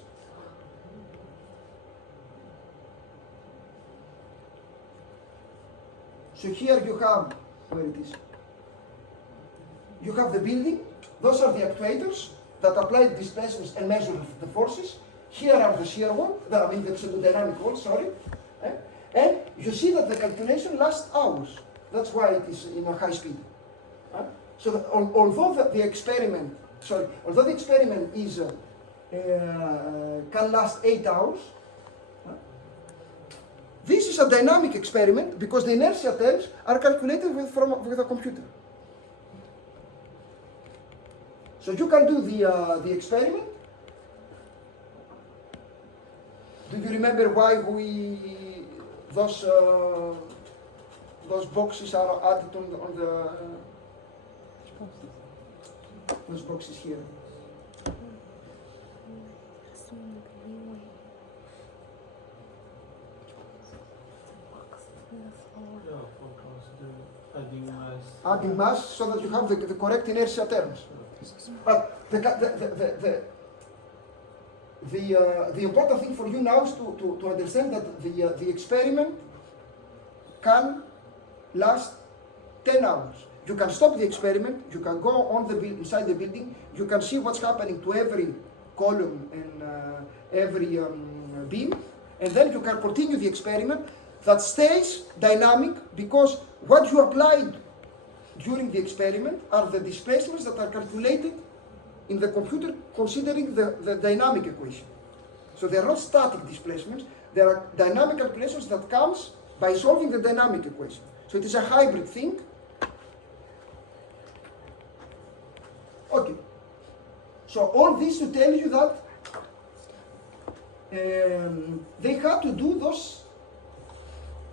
So here you have, where it is, you have the building, those are the actuators that apply displacements and measure the forces. Here are the shear wall, the pseudodynamic wall, sorry. And you see that the calculation lasts hours. That's why it is in a high speed. So although the experiment is can last 8 hours, this is a dynamic experiment because the inertia terms are calculated with a computer. So you can do the experiment. Do you remember why those boxes are added on the those boxes here? Yeah, because adding mass. Adding mass so that you have the correct inertia terms. But the important thing for you now is to understand that the experiment can last 10 hours. You can stop the experiment, you can go on inside the building, you can see what's happening to every column and every beam, and then you can continue the experiment that stays dynamic because what you applied during the experiment are the displacements that are calculated in the computer considering the dynamic equation. So they are not static displacements, they are dynamic calculations that comes by solving the dynamic equation. So it is a hybrid thing. Okay. So all this to tell you that they had to do those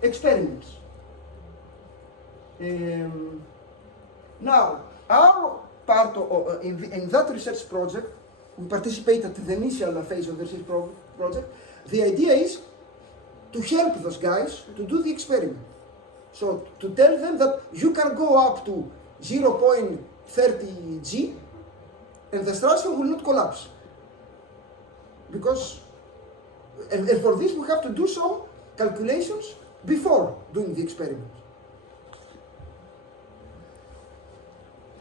experiments. Now, our part in that research project, we participated in the initial phase of the research project. The idea is to help those guys to do the experiment. So to tell them that you can go up to 0.30 G and the structure will not collapse. Because, and for this we have to do some calculations before doing the experiment.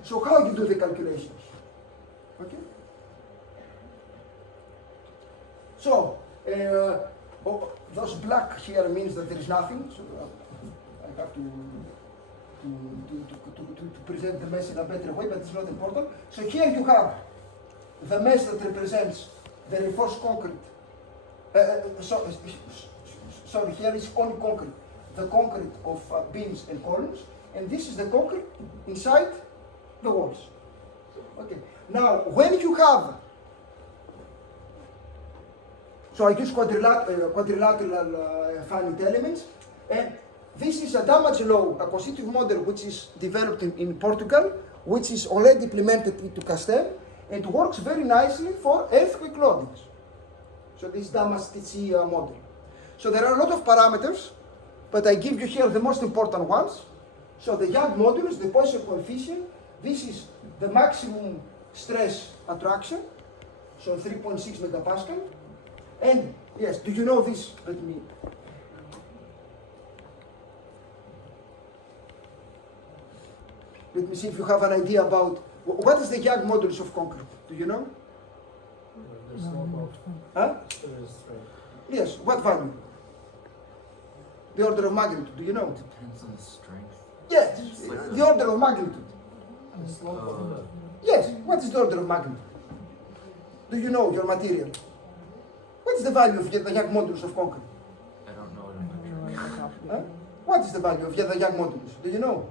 So how you do the calculations? Okay. So those black here means that there is nothing. So I have to present the mesh in a better way, but it's not important. So here you have the mesh that represents the reinforced concrete. Sorry, here is only concrete. The concrete of beams and columns, and this is the concrete inside the walls. Okay. Now, when you have, so I use quadrilateral finite elements, and this is a damage law, a constitutive model which is developed in Portugal, which is already implemented into Castel, and works very nicely for earthquake loadings. So this Damas-Tichy model. So there are a lot of parameters, but I give you here the most important ones. So the Young modulus, the Poisson coefficient, this is the maximum stress attraction, so 3.6 megapascal. And yes, do you know this? Let me see if you have an idea about what is the Young modulus of concrete. Do you know? The slope of stress, right? Yes, what value? The order of magnitude, do you know? Depends on the strength. Yes, the order of magnitude. The slope of the Yes, what is the order of magnitude? Do you know your material? What is the value of the Young modulus of concrete? I don't know what I'm measuring. Huh? What is the value of the Young modulus? Do you know?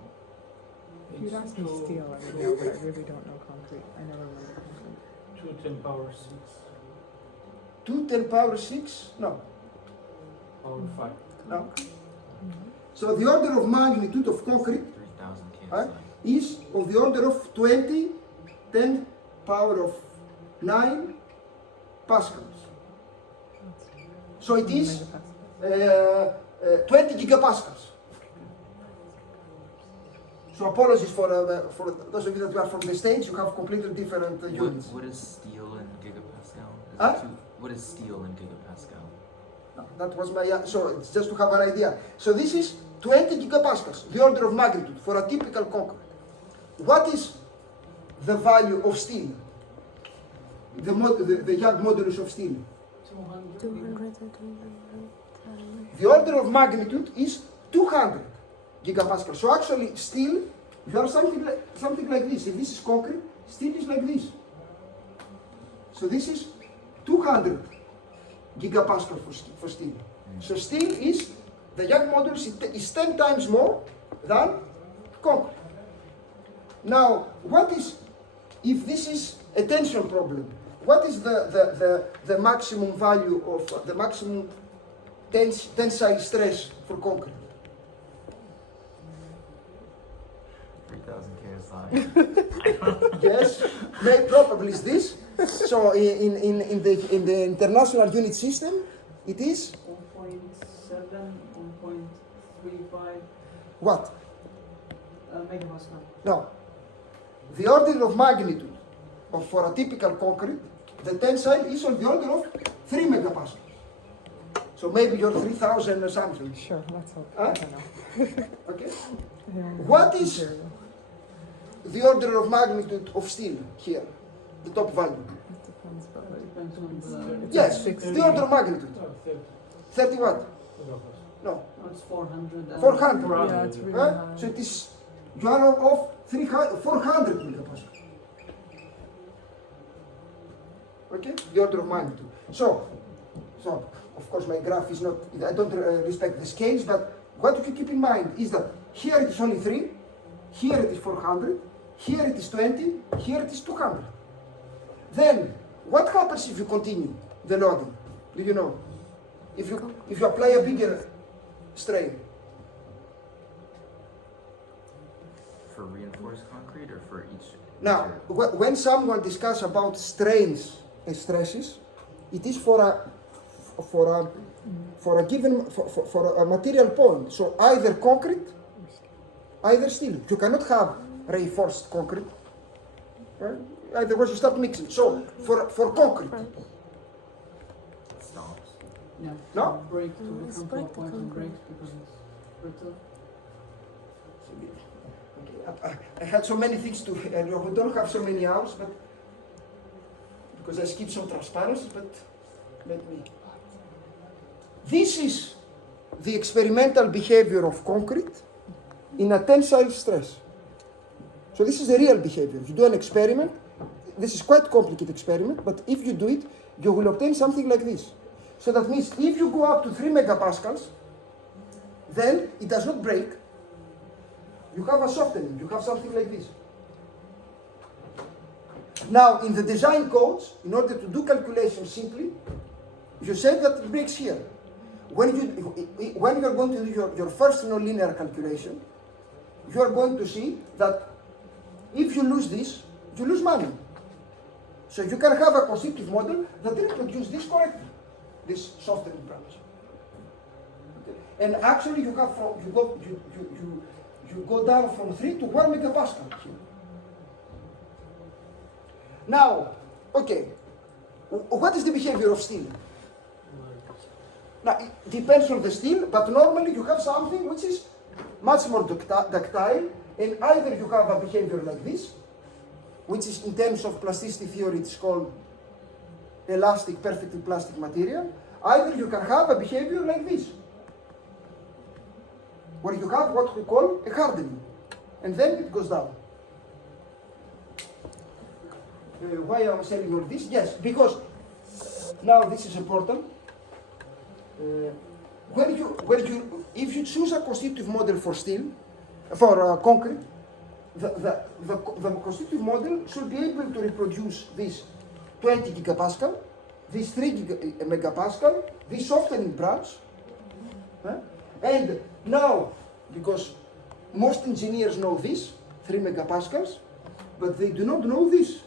If you'd ask me steel, I would know, but I really don't know concrete. I never remember concrete. 2 10 power 6, 2 10 power 6? No. power 5. No. So the order of magnitude of concrete 3,000 KSI. is of the order of 20 10 power of 9 pascals. So it is 20 gigapascals. So apologies for those of you that are from the States, you have completely different units. What is steel in gigapascal? Is Huh? it what is steel in gigapascal? That was my, so it's just to have an idea. So this is 20 gigapascals, the order of magnitude for a typical concrete. What is the value of steel? The Young modulus of steel. 200. The order of magnitude is 200 gigapascal. So actually steel, you have something like this. If this is concrete, steel is like this. So this is 200 gigapascal for steel. So steel is, the Young modulus is 10 times more than concrete. Now, what is, if this is a tension problem, what is the maximum value of the maximum tensile stress for concrete? 3,000 KSI. Yes, probably is this. So in the international unit system, it is 1.7, 1.35 what? megapascal. Now, the order of magnitude for a typical concrete, the tensile is on the order of 3 megapascals. So maybe you're 3,000 or something. Sure, let's hope. Huh? I don't know. Okay. I don't know. What is Material. the order of magnitude of steel here? The top value. It depends, but like, Depends on the. it's Yes, like 60. the order of magnitude. 30 what? No, No, it's 400. 400. Yeah, it's really Huh? high. So it is, you are of 400 megapascal. Okay, the order of magnitude. So of course my graph is not, I don't respect the scales, but what you keep in mind is that here it is only 3, here it is 400, here it is 20, here it is 200. Then, what happens if you continue the loading? Do you know? If you apply a bigger strain. For reinforced concrete or for each? Now, when someone discusses about strains and stresses, it is for a given for a material point. So either concrete, either steel. You cannot have reinforced concrete. Right? Otherwise, you start mixing. So for concrete, It stops. Yeah. No? Break to It's become to a break the point and concrete. breaks because it's brittle. I had so many things to, and we don't have so many hours, but because I skipped some transparency, but let me. This is the experimental behavior of concrete in a tensile stress. So this is the real behavior. You do an experiment. This is quite a complicated experiment, but if you do it, you will obtain something like this. So that means if you go up to 3 megapascals, then it does not break. You have a softening, you have something like this. Now, in the design codes, in order to do calculations simply, you say that it breaks here. When you're going to do your first nonlinear calculation, you are going to see that if you lose this, you lose money. So you can have a constitutive model that reproduces this correctly, this softening branch. Okay. And actually, you have you go down from 3 to 1 megapascal here. Now, okay, what is the behavior of steel? Now, it depends on the steel, but normally you have something which is much more ductile, and either you have a behavior like this, which is in terms of plasticity theory, it's called elastic, perfectly plastic material, either you can have a behavior like this, where you have what we call a hardening, and then it goes down. Why am I saying all this? Yes, because now this is important. If you choose a constitutive model for steel, for concrete, the constitutive model should be able to reproduce this 20 gigapascal, this 3 megapascal, this softening branch, and now, because most engineers know this, 3 megapascals, but they do not know this.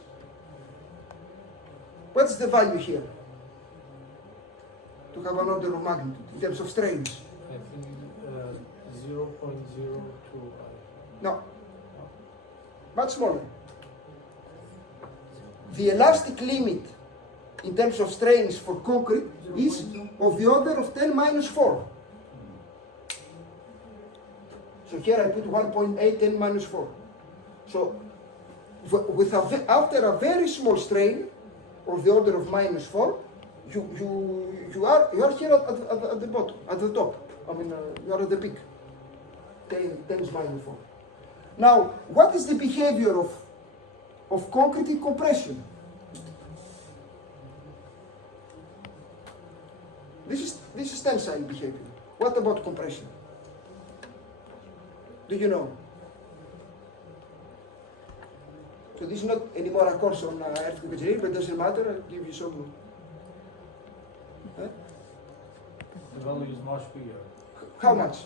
What's the value here? To have an order of magnitude in terms of strains. I think 0.025. No, much smaller. The elastic limit in terms of strains for concrete is of the order of 10 minus 4. So here I put 1.8, 10 minus 4. So after a very small strain of the order of minus 4, you are here at the bottom, at the top. I mean, you are at the peak. 10 minus 4. Now, what is the behavior of concrete in compression? This is tensile behavior. What about compression? Do you know? So this is not anymore a course on earthquake engineering, but it doesn't matter. I'll give you some. Huh? The value is much bigger. How much?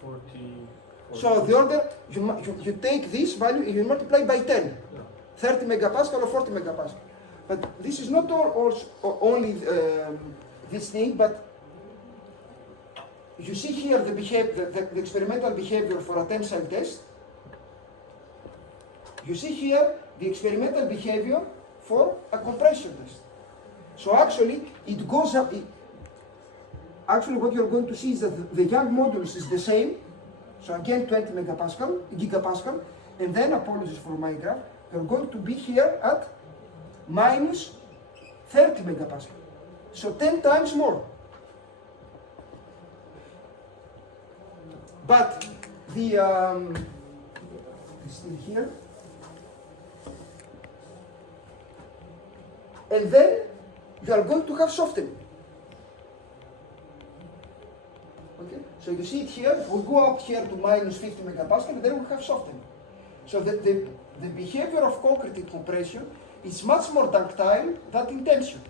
40. So the order, you take this value and you multiply by 10. Yeah. 30 megapascal or 40 megapascal. But this is not only this thing, but you see here the experimental behavior for a tensile test. You see here the experimental behavior for a compression test. So actually, it goes up. Actually, what you're going to see is that the Young modulus is the same. So again, 20 gigapascal, and then, apologies for my graph, you're going to be here at minus 30 megapascal. So 10 times more. But the, still here. And then you are going to have softening. Okay? So you see it here, we'll go up here to minus 50 megapascal, and then we'll have softening. So the behavior of concrete in compression is much more ductile than in tension.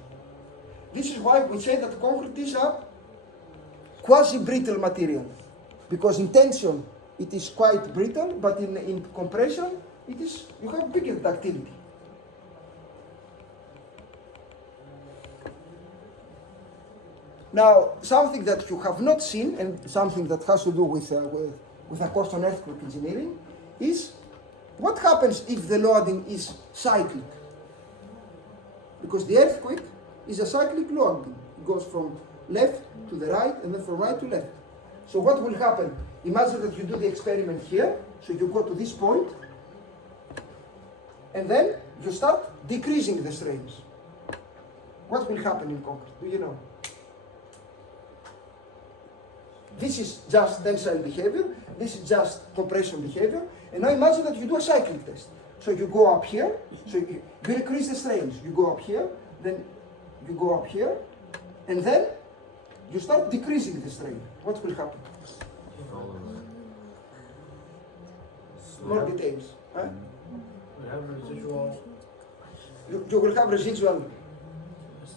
This is why we say that concrete is a quasi-brittle material. Because in tension it is quite brittle, but in compression you have bigger ductility. Now, something that you have not seen, and something that has to do with a course on earthquake engineering, is what happens if the loading is cyclic? Because the earthquake is a cyclic loading. It goes from left to the right and then from right to left. So what will happen? Imagine that you do the experiment here, so you go to this point, and then you start decreasing the strains. What will happen in concrete? Do you know? This is just tensile behavior, this is just compression behavior, and now imagine that you do a cyclic test. So you go up here, so you increase the strains. You go up here, then you go up here, and then you start decreasing the strain. What will happen? More details. Huh? We have residual You will have residual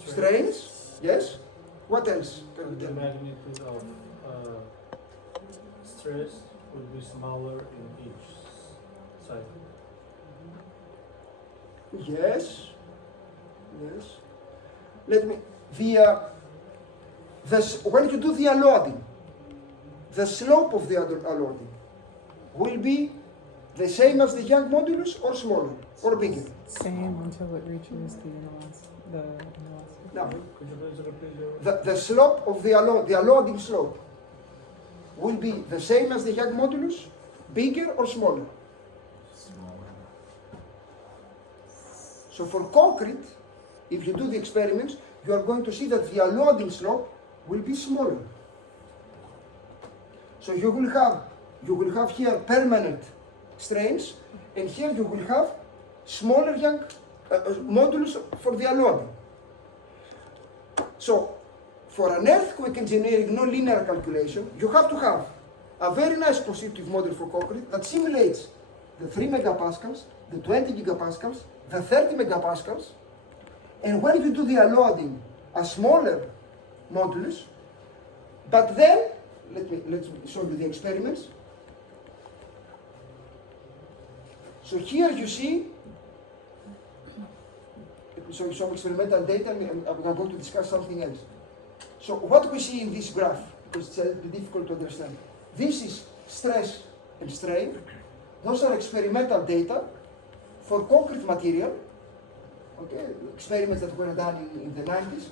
strains, yes? What else? Can you The tell me? magnitude of stress will be smaller in each side. Yes, yes. Let me, when you do the unloading, the slope of the unloading will be the same as the Young modulus or smaller or bigger. Same until it reaches the inelastic. Now, Could you please repeat your... the slope of the unloading slope will be the same as the Young modulus, bigger or smaller. So for concrete, if you do the experiments, you are going to see that the unloading slope will be smaller. So you will have here permanent strains, and here you will have smaller Young modulus for the unloading. So for an earthquake engineering non-linear calculation, you have to have a very nice constitutive model for concrete that simulates the 3 megapascals, the 20 gigapascals, the 30 megapascals, and when you do the unloading, a smaller modulus. But then, let me show you the experiments. So here you see, let me show you some experimental data, and I'm going to discuss something else. So what we see in this graph, because it's a bit difficult to understand, this is stress and strain. Those are experimental data for concrete material, okay, experiments that were done in the 90s,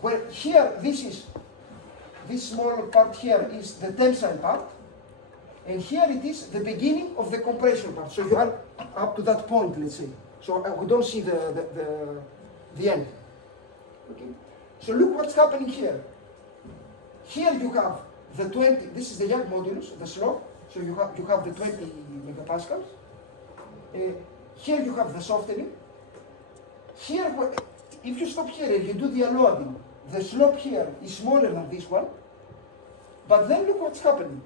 where here, this small part here is the tensile part, and here it is the beginning of the compression part. So you are up to that point, let's say. So we don't see the end. Okay. So look what's happening here. Here you have the 20, this is the Young modulus, the slope. So you have the 20 megapascals. Here you have the softening. Here, if you stop here and you do the unloading, the slope here is smaller than this one. But then look what's happening.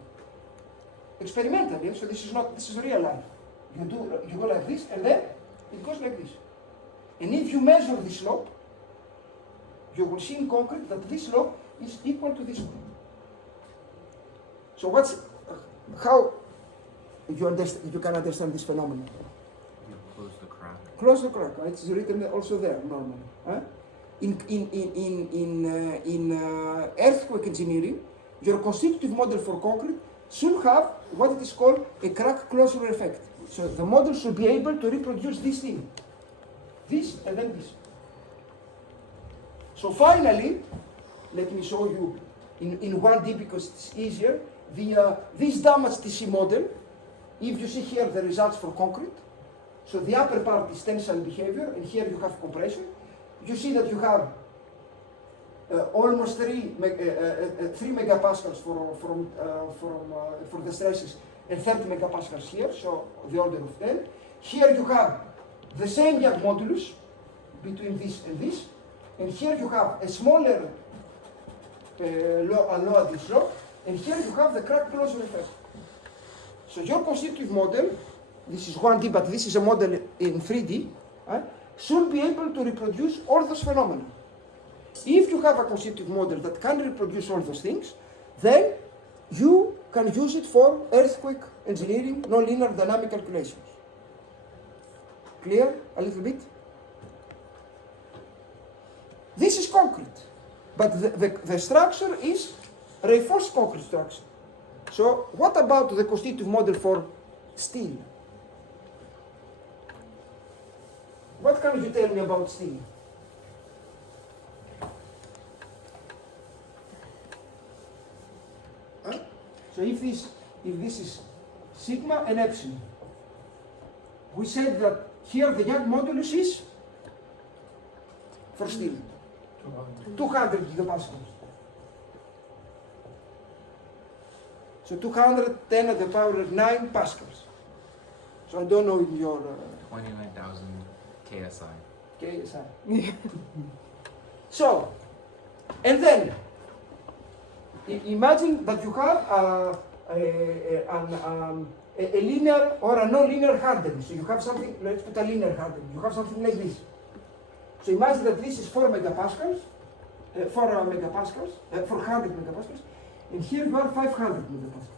Experimentally, so this is real life. You go like this, and then it goes like this. And if you measure the slope, you will see in concrete that this slope is equal to this one. So how you can understand this phenomenon? You close the crack. Close the crack, right? It's written also there normally. Huh? In earthquake engineering, your constitutive model for concrete should have what it is called a crack closure effect. So the model should be able to reproduce this thing. This and then this. So finally, let me show you in 1D because it's easier. This damaged TC model, if you see here the results for concrete, so the upper part is tensile behavior, and here you have compression. You see that you have almost 3 megapascals for the stresses, and 30 megapascals here, so the order of 10. Here you have the same Young modulus between this and this, and here you have a smaller loading slope, and here you have the crack closure effect. So your constitutive model, this is 1D, but this is a model in 3D, should be able to reproduce all those phenomena. If you have a constitutive model that can reproduce all those things, then you can use it for earthquake engineering, nonlinear dynamic calculations. Clear a little bit? This is concrete, but the structure is reinforced concrete structure. So what about the constitutive model for steel? What can you tell me about steel? Huh? So if this is sigma and epsilon, we said that here the Young modulus is for steel 200 gigapascals. So 210 to the power of 9 pascals. So I don't know in your 29,000 KSI. KSI. So, and then imagine that you have a linear or a non-linear hardening. So you have something, let's put a linear hardening. You have something like this. So imagine that this is 4 megapascals, 400 megapascals, and here you are 500 megapascals.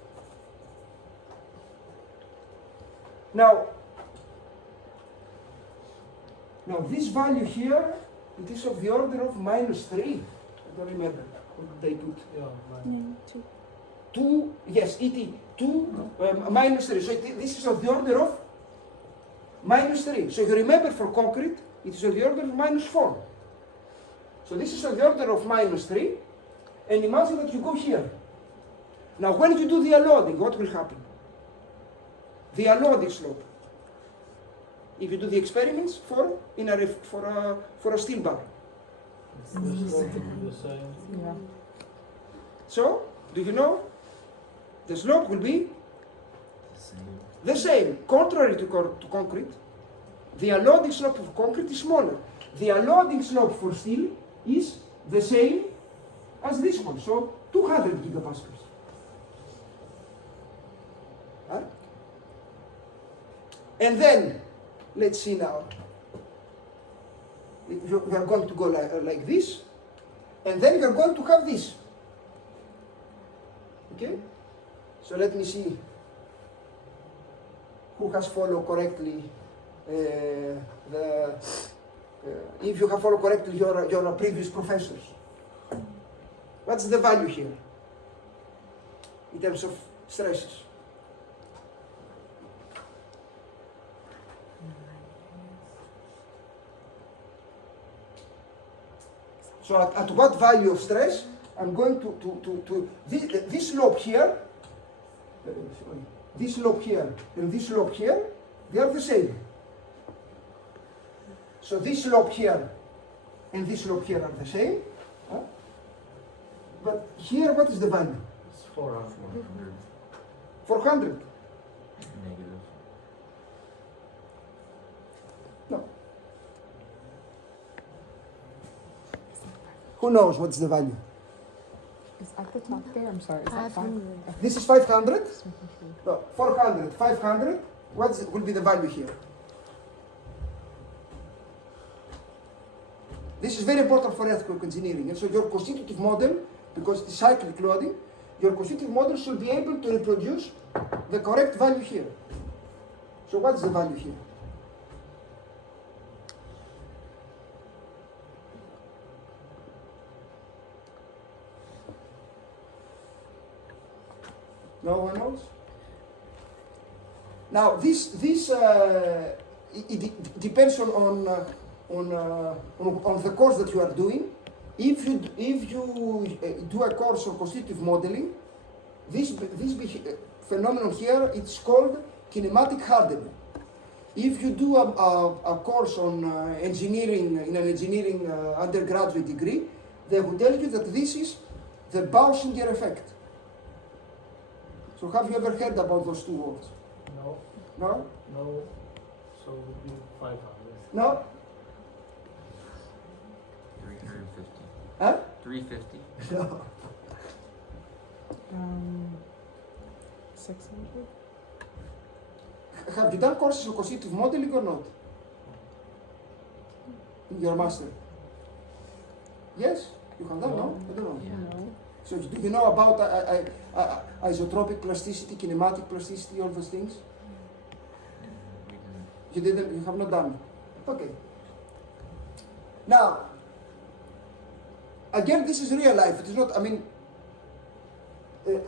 Now this value here, it is of the order of -3. I don't remember what they put. Yeah, right. 2, yes, ET, 2 -3. So this is of the order of -3. So you remember for concrete, it is of the order of -4. So this is of the order of -3, and imagine that you go here. Now when you do the unloading, what will happen? The unloading slope. If you do the experiments for a steel bar. The slope will be the same. Yeah. So, do you know? The slope will be The same. the same. Contrary to concrete, the unloading slope of concrete is smaller. The unloading slope for steel is the same as this one, so 200 gigapascals. Huh? And then, let's see now. We are going to go like this, and then we are going to have this. Okay? So let me see who has followed correctly if you have followed correctly your previous professors. What's the value here in terms of stresses? So at what value of stress I'm going to this slope here, this slope here and this slope here, they are the same. So this slope here and this slope here are the same. But here, what is the value? It's 400. 400. Negative. No. Who knows what's the value? Is at the top there? I'm sorry. Is that 500. This is 500? Just making sure. No, 400, 500. What will be the value here? This is very important for earthquake engineering. And so your constitutive model, because it's cyclic loading, your constitutive model should be able to reproduce the correct value here. So what is the value here? No one knows? Now this it depends on the course that you are doing. If you do a course on constitutive modeling, this phenomenon here, it's called kinematic hardening. If you do a course on engineering in an engineering undergraduate degree, they will tell you that this is the Bausinger effect. So have you ever heard about those two words? No, No? no. So it would be 500. No? 350. Huh? 350. No. 600. Have you done courses on constitutive modeling or not? In your master? Yes? You have done, no? I don't know. Yeah. No. So do you know about isotropic plasticity, kinematic plasticity, all those things? We didn't. You have not done it. Okay. Now, again, this is real life. It is not, I mean,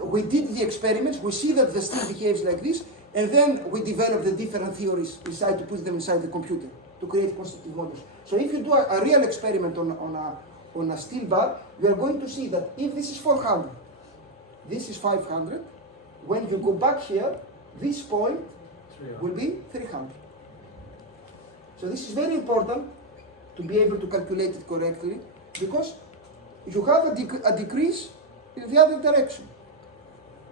we did the experiments, we see that the steel behaves like this, and then we develop the different theories, decide to put them inside the computer to create constitutive models. So if you do a real experiment on a steel bar, you are going to see that if this is 400, this is 500, when you go back here, this point 300. will be 300. So this is very important to be able to calculate it correctly, because you have a decrease in the other direction.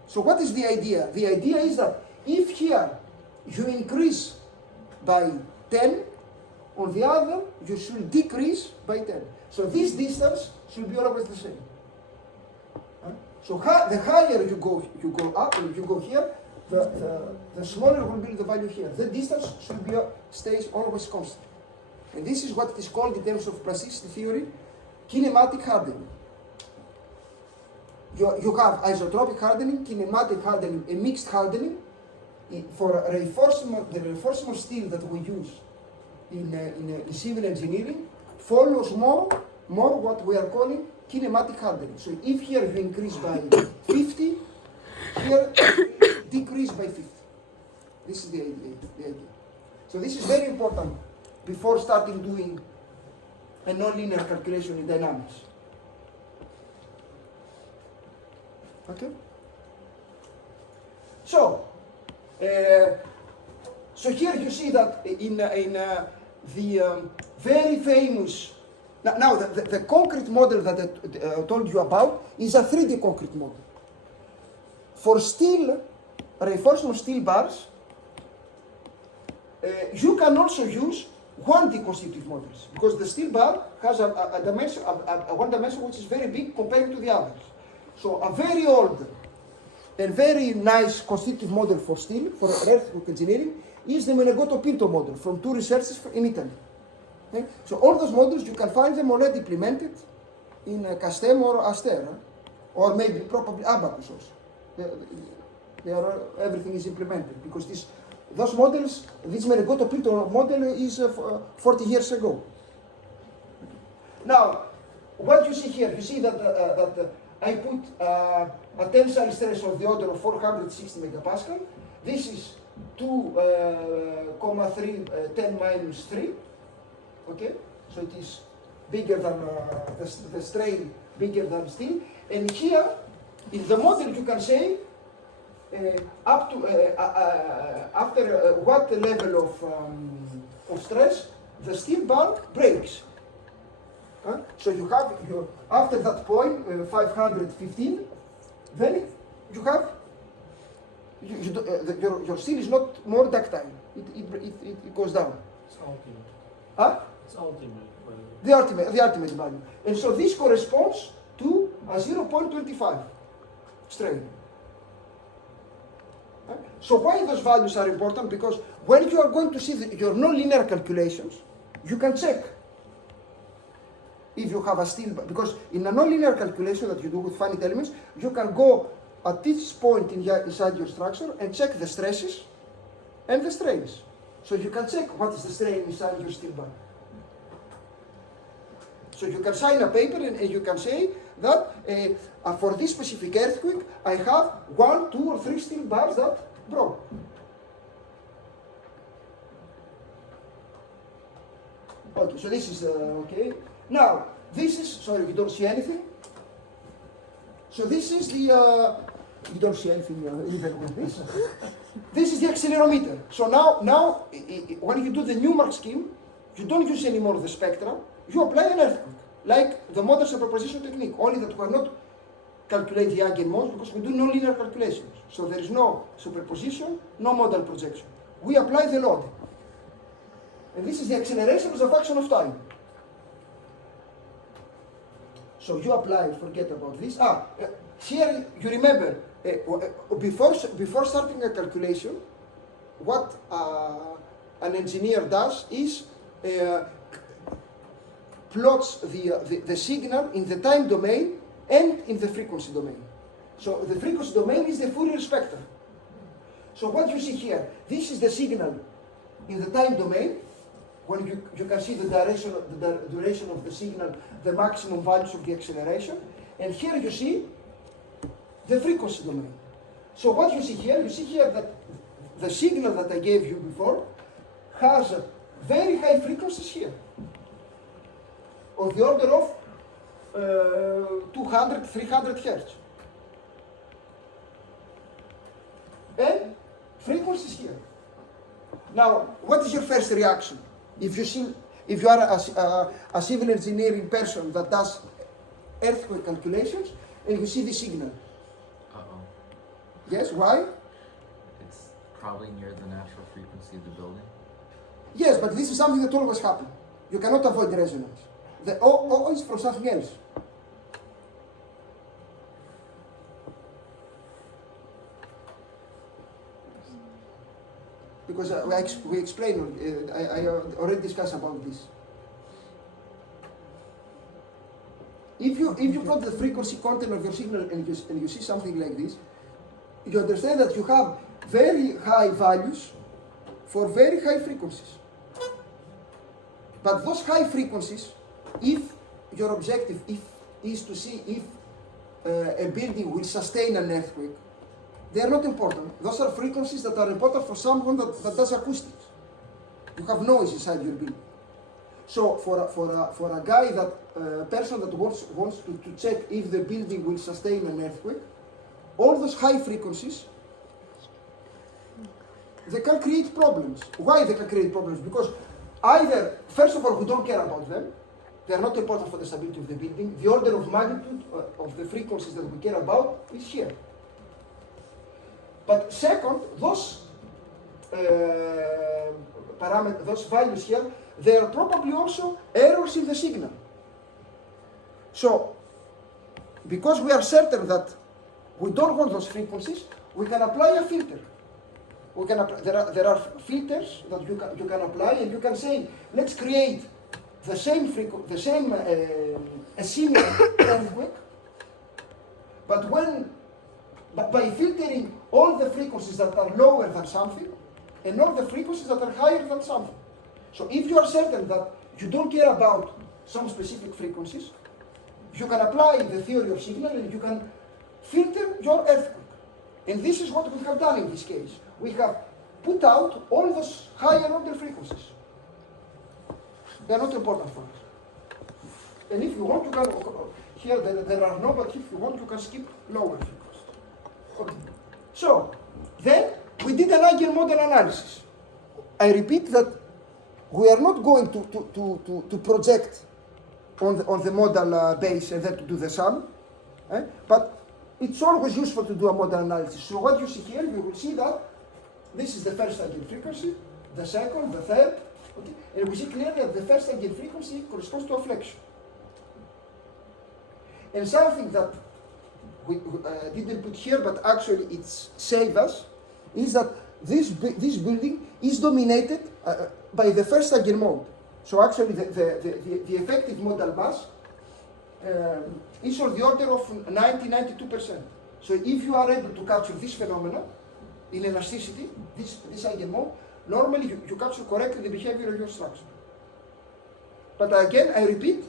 So what is the idea? The idea is that if here you increase by 10, on the other you should decrease by 10. So this distance should be always the same. So the higher you go up, and you go here, the smaller will be the value here. The distance should be stays always constant. And this is what it is called in terms of plasticity theory, kinematic hardening. You have isotropic hardening, kinematic hardening, and mixed hardening. For the reinforcement steel that we use in civil engineering follows more what we are calling kinematic hardening. So if here you increase by 50, here you decrease by 50. This is the idea. So this is very important before starting doing a nonlinear calculation in dynamics. Okay? So here you see that in the very famous, now the concrete model that I told you about is a 3D concrete model. For steel, reinforcement steel bars, you can also use 1D constitutive models, because the steel bar has a dimension, one dimension which is very big compared to the others. So a very old and very nice constitutive model for steel, for earthquake engineering, is the Menegotto-Pinto model from two researchers in Italy. Okay? So all those models, you can find them already implemented in Castem or Aster, or maybe probably Abacus also. Everything is implemented, because those models, this Menegotto-Pinto model is 40 years ago. Now, what you see here, you see that I put a tensile stress of the order of 460 megapascal. This is 2,3 10 minus 3. Okay, so it is bigger than the strain bigger than steel. And here, in the model, you can say up to after what level of stress the steel bar breaks. So you have after that point 515, then you have your steel is not more ductile. It goes down. It's ultimate. Huh? It's ultimate. By the way. The ultimate value. And so this corresponds to a 0.25 strain. So why those values are important? Because when you are going to see your nonlinear calculations, you can check if you have a steel, because in a nonlinear calculation that you do with finite elements, you can go at each point inside your structure and check the stresses and the strains. So you can check what is the strain inside your steel bar. So you can sign a paper and you can say that for this specific earthquake, I have 1, 2, or 3 steel bars that broke. Okay, so this is okay. Now, this is, sorry, you don't see anything. So this is the, you don't see anything even with this. This is the accelerometer. So now, when you do the Newmark scheme, you don't use anymore the spectra, you apply an earthquake, like the model superposition technique, only that we are not calculate the eigenmodes because we do nonlinear calculations. So there is no superposition, no modal projection. We apply the load. And this is the acceleration as a function of time. So you apply, forget about this. Here you remember, before starting a calculation, what an engineer does is plots the signal in the time domain and in the frequency domain. So the frequency domain is the Fourier spectrum. So what you see here, this is the signal in the time domain, when you can see the duration of the signal, the maximum values of the acceleration, and here you see the frequency domain. So what you see here that the signal that I gave you before has very high frequencies here, of the order of 200, 300 Hertz. And frequencies here. Now, what is your first reaction? If you are a civil engineering person that does earthquake calculations and you see the signal. Uh-oh. Yes, why? It's probably near the natural frequency of the building. Yes, but this is something that always happens. You cannot avoid resonance. The O is from something else. Because we explained, I already discussed about this. If you plot the frequency content of your signal and you see something like this, you understand that you have very high values for very high frequencies. But those high frequencies, if your objective is to see if a building will sustain an earthquake, they are not important. Those are frequencies that are important for someone that does acoustics. You have noise inside your building. So for a guy person that wants to check if the building will sustain an earthquake, all those high frequencies, they can create problems. Why they can create problems? Because either, first of all, we don't care about them. They are not important for the stability of the building. The order of magnitude of the frequencies that we care about is here. But second, those those values here, they are probably also errors in the signal. So, because we are certain that we don't want those frequencies, we can apply a filter. We can there are filters that you can apply, and you can say, let's create the same a similar earthquake, but by filtering all the frequencies that are lower than something and all the frequencies that are higher than something. So if you are certain that you don't care about some specific frequencies, you can apply the theory of signal and you can filter your earthquake. And this is what we have done in this case. We have put out all those higher order frequencies. They are not important for us. And if you want, you can, here there are no, but if you want, you can skip lower figures. Okay. So, then we did an eigenmodel analysis. I repeat that we are not going to project on the model base and then to do the sum, but it's always useful to do a model analysis. So what you see here, you will see that this is the first eigenfrequency, the second, the third, okay? And we see clearly that the first eigenfrequency corresponds to a flexion. And something that we didn't put here, but actually it's saved us, is that this building is dominated by the first eigenmode. So actually the effective modal mass is on the order of 90-92%. So if you are able to capture this phenomena in elasticity, this eigenmode, normally you capture correctly the behavior of your structure. But again, I repeat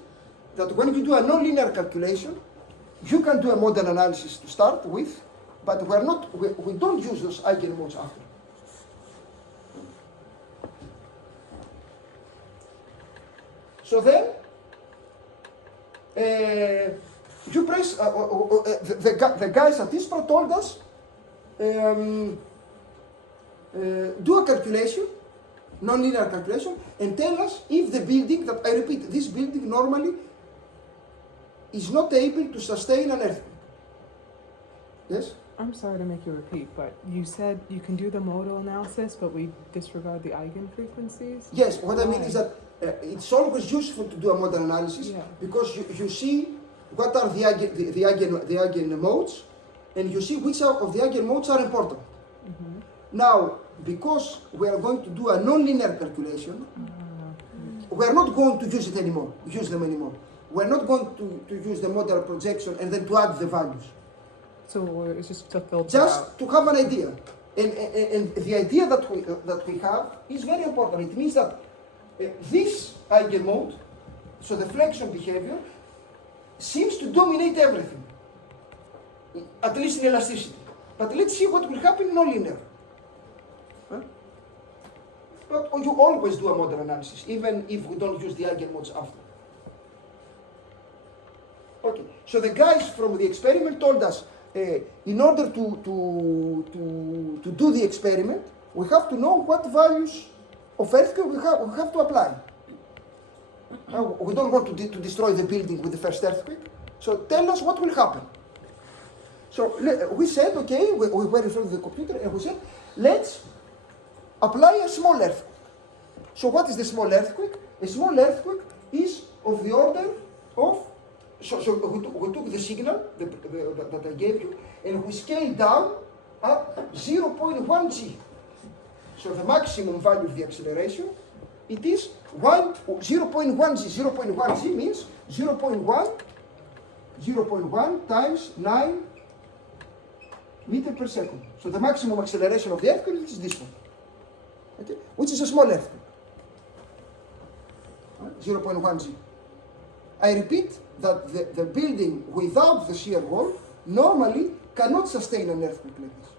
that when you do a nonlinear calculation, you can do a model analysis to start with, but we don't use those eigenmodes after. So then, you press, the guys at ISPRA told us, do a calculation, nonlinear calculation, and tell us if the building, that I repeat, this building normally is not able to sustain an earthquake. Yes? I'm sorry to make you repeat, but you said you can do the modal analysis, but we disregard the eigenfrequencies? Yes, what I mean is that it's always useful to do a model analysis because you see what are the eigenmodes, and you see which of the eigenmodes are important. Mm-hmm. Now, because we are going to do a nonlinear calculation, we are not going to use them anymore. We're not going to use the model projection and then to add the values. So it's just to filter Just out. to have an idea. And the idea that we have is very important. It means that this eigenmode, so the flexion behavior, seems to dominate everything, at least in elasticity. But let's see what will happen in nonlinear. But you always do a model analysis, even if we don't use the eigenmodes after. Okay, so the guys from the experiment told us, in order to do the experiment, we have to know what values of earthquake we have to apply. We don't want to destroy the building with the first earthquake, so tell us what will happen. So we said, okay, we were in front of the computer and we said, let's apply a small earthquake. So what is the small earthquake? A small earthquake is of the order of, so we took the signal that I gave you and we scaled down at 0.1 g. So the maximum value of the acceleration, it is 0.1 g. 0.1 g means 0.1 times 9 meters per second. So the maximum acceleration of the earthquake is this one, okay? Which is a small earthquake, 0.1 g. I repeat that the building without the shear wall normally cannot sustain an earthquake like this,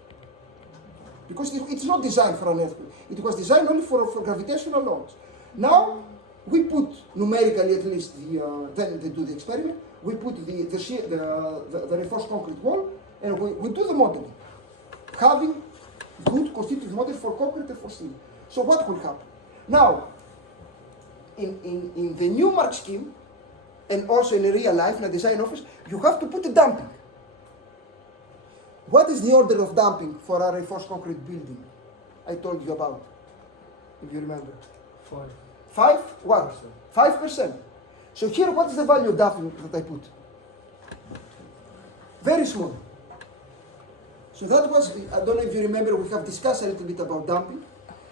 because it's not designed for an earthquake. It was designed only for gravitational loads. Now we put numerically, at least, then they do the experiment. We put the reinforced concrete wall, and we do the modeling, having good constitutive model for concrete and for steel. So what will happen? Now, in the Newmark scheme, and also in real life, in a design office, you have to put a damping. What is the order of damping for a reinforced concrete building I told you about, if you remember? 5 what? 5%. So here, what is the value of damping that I put? Very small. So that was, I don't know if you remember, we have discussed a little bit about damping,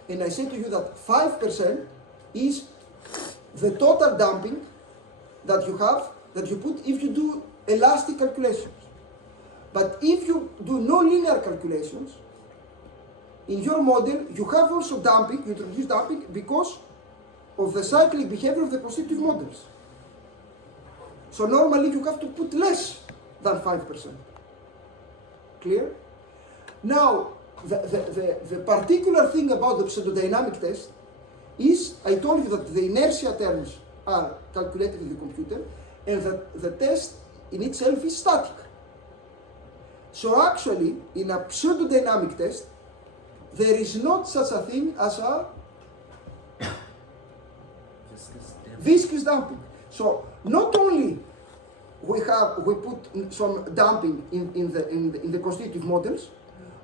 and I said to you that 5% is the total damping that you put if you do elastic calculations. But if you do nonlinear calculations, in your model, you have also damping, you introduce damping because of the cyclic behavior of the constitutive models. So normally you have to put less than 5%. Clear? Now, the particular thing about the pseudodynamic test is, I told you that the inertia terms are calculated in the computer, and that the test in itself is static. So actually, in a pseudodynamic test, there is not such a thing as a viscous damping. So not only we put some damping in the constitutive models,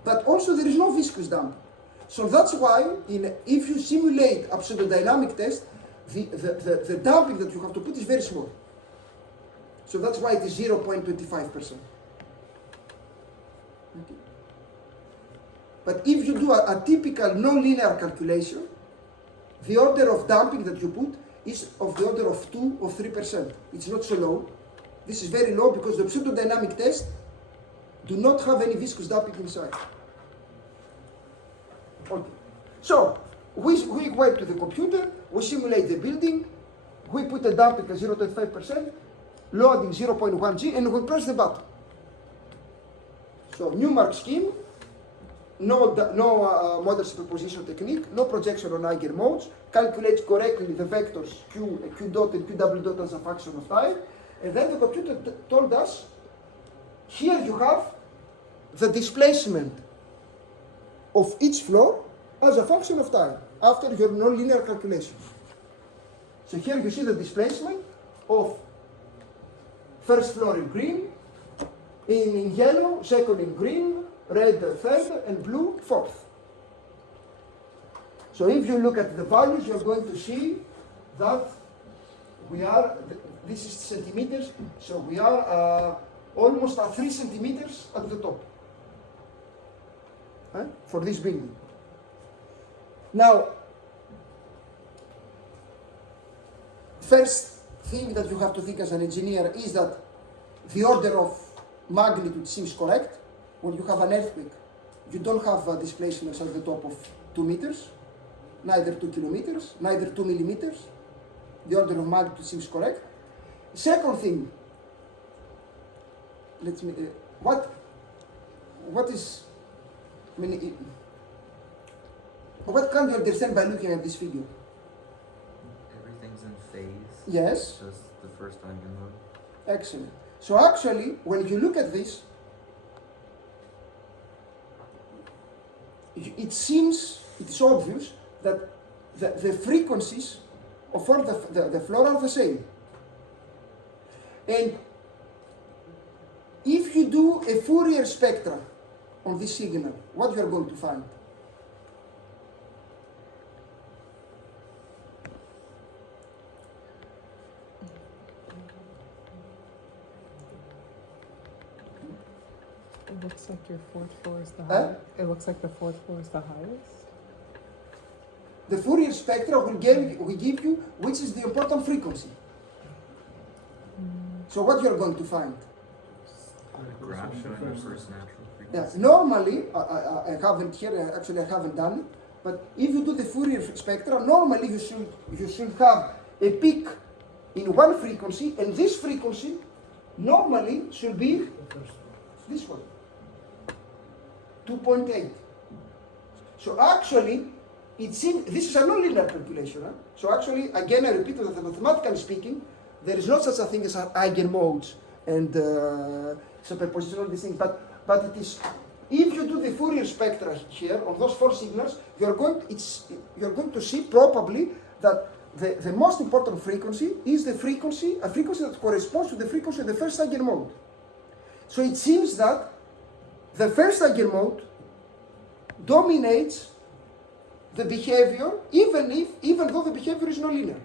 but also there is no viscous damping. So that's why if you simulate a pseudodynamic test, the damping that you have to put is very small. So that's why it is 0.25%. Okay. But if you do a typical non-linear calculation, the order of damping that you put is of the order of 2 or 3%. It's not so low. This is very low because the pseudodynamic tests do not have any viscous damping inside. Okay. So we went to the computer, we simulate the building, we put the damping at 0.5%, loading 0.1 G, and we press the button. So Newmark scheme, no model superposition technique, no projection on eigenmodes, calculates correctly the vectors Q dot and Q W dot as a function of time, and then the computer told us, here you have the displacement of each floor as a function of time after your nonlinear calculation. So here you see the displacement of first floor in green, in yellow, second in green, red third, and blue fourth. So if you look at the values, you're going to see that this is centimeters, so we are almost at 3 centimeters at the top for this building. Now, first thing that you have to think as an engineer is that the order of magnitude seems correct. When you have an earthquake, you don't have displacements at the top of 2 meters, neither 2 kilometers, neither 2 millimeters. The order of magnitude seems correct. Second thing, what can you understand by looking at this figure? Everything's in phase. Yes. Just the first eigenmode. Excellent. So actually, when you look at this, it's obvious that the frequencies of all the floor are the same. And if you do a Fourier spectra on this signal, what you are going to find? It looks like your fourth floor is the highest. It looks like the fourth floor is the highest. The Fourier spectra will give you which is the important frequency. So what you are going to find? A graph showing the first natural frequency. Yeah, normally, I haven't here, actually I haven't done it, but if you do the Fourier spectra, normally you should have a peak in one frequency, and this frequency normally should be this one, 2.8. So actually, it seems, this is a non-linear calculation. So actually, again, I repeat that mathematically speaking, there is no such a thing as eigenmodes and superposition, all these things. But it is, if you do the Fourier spectra here on those 4 signals, you're going to see probably that the most important frequency is a frequency that corresponds to the frequency of the first eigenmode. So it seems that the first eigenmode dominates the behavior, even though the behavior is nonlinear.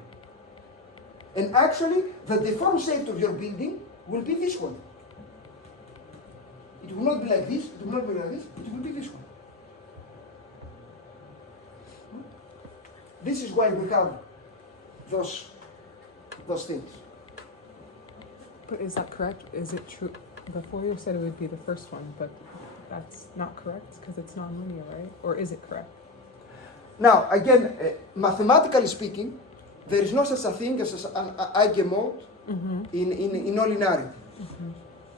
And actually, the deformed shape of your building will be this one. It will not be like this, it will not be like this, it will be this one. This is why we have those things. But is that correct? Is it true? Before you said it would be the first one, but that's not correct because it's non-linear, right? Or is it correct? Now, again, mathematically speaking, there is no such a thing as an eigenmode in nonlinearity.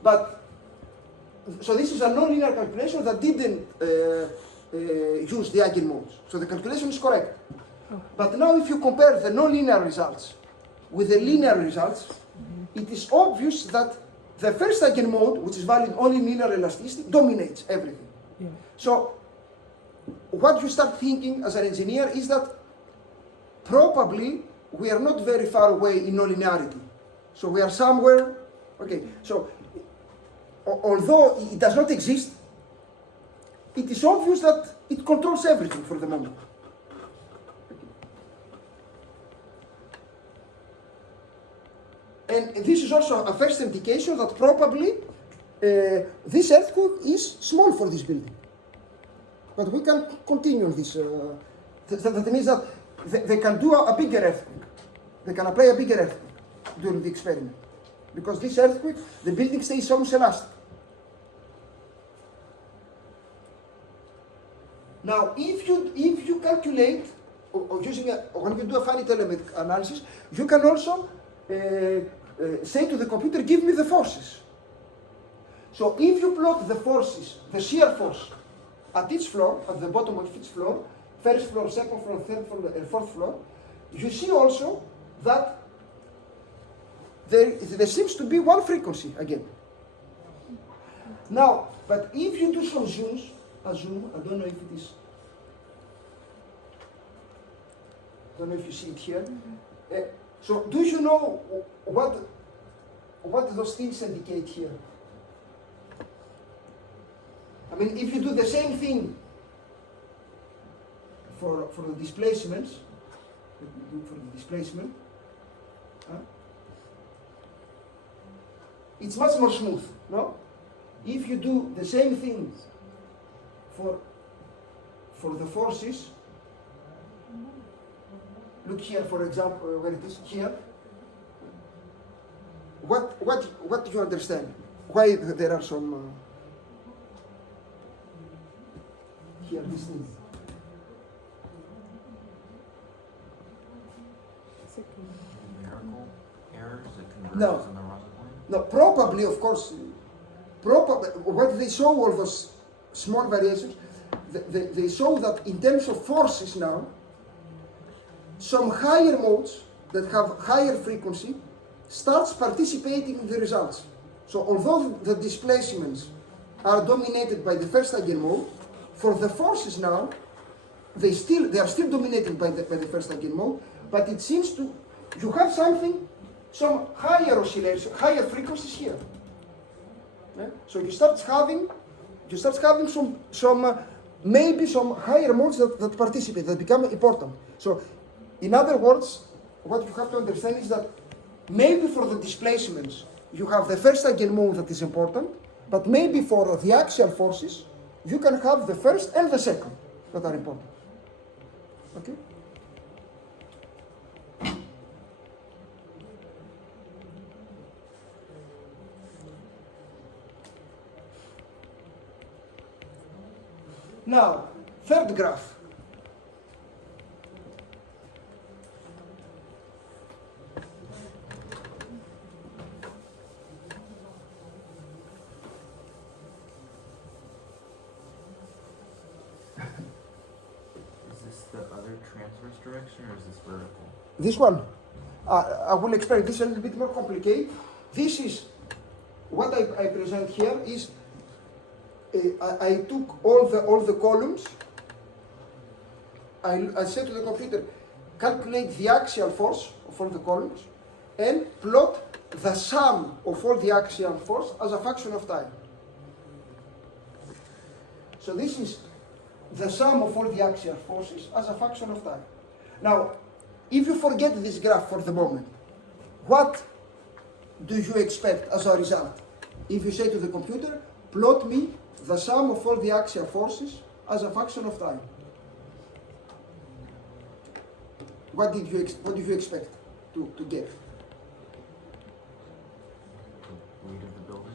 But, so this is a nonlinear calculation that didn't use the eigenmodes. So the calculation is correct. But now if you compare the nonlinear results with the linear results, it is obvious that the first eigenmode, which is valid only in linear elasticity, dominates everything. Yeah. So what you start thinking as an engineer is that probably we are not very far away in nonlinearity. So we are somewhere, okay, so although it does not exist, it is obvious that it controls everything for the moment. And this is also a first indication that probably this earthquake is small for this building. But we can continue this. That means that they can do a bigger earthquake. They can apply a bigger earthquake during the experiment. Because this earthquake, the building stays almost elastic. Now, if you calculate, or using when you do a finite element analysis, you can also say to the computer, give me the forces. So if you plot the forces, the shear force, at each floor, at the bottom of each floor, first floor, second floor, third floor, and fourth floor, you see also that there seems to be one frequency again. Now, but if you do some zooms, a zoom, I don't know if it is, I don't know if you see it here. So do you know what those things indicate here? I mean, if you do the same thing for the displacements, let me do for the displacement, it's much more smooth, no? If you do the same thing for the forces, look here, for example, where it is here. What do you understand? Why there are some here this thing? Numerical errors, it converges No. in the wrong point? No, probably, of course, probably what they show all those small variations, they show that in terms of forces now, some higher modes that have higher frequency starts participating in the results. So although the displacements are dominated by the first eigenmode, for the forces now, they are still dominated by the first eigenmode, but it seems to, you have some higher oscillation, higher frequencies here. Yeah? So you start having some maybe some higher modes that participate, that become important. So in other words, what you have to understand is that maybe for the displacements, you have the first eigenmode that is important, but maybe for the axial forces, you can have the first and the second that are important. Okay? Now, third graph. Is this the other transverse direction or is this vertical? This one, I will explain this a little bit more complicated. This is what I present here is I took all the columns. I said to the computer, calculate the axial force of all the columns and plot the sum of all the axial force as a function of time. So this is the sum of all the axial forces as a function of time. Now, if you forget this graph for the moment, what do you expect as a result? If you say to the computer, plot me the sum of all the axial forces as a function of time. What did you expect to get? The weight of the building?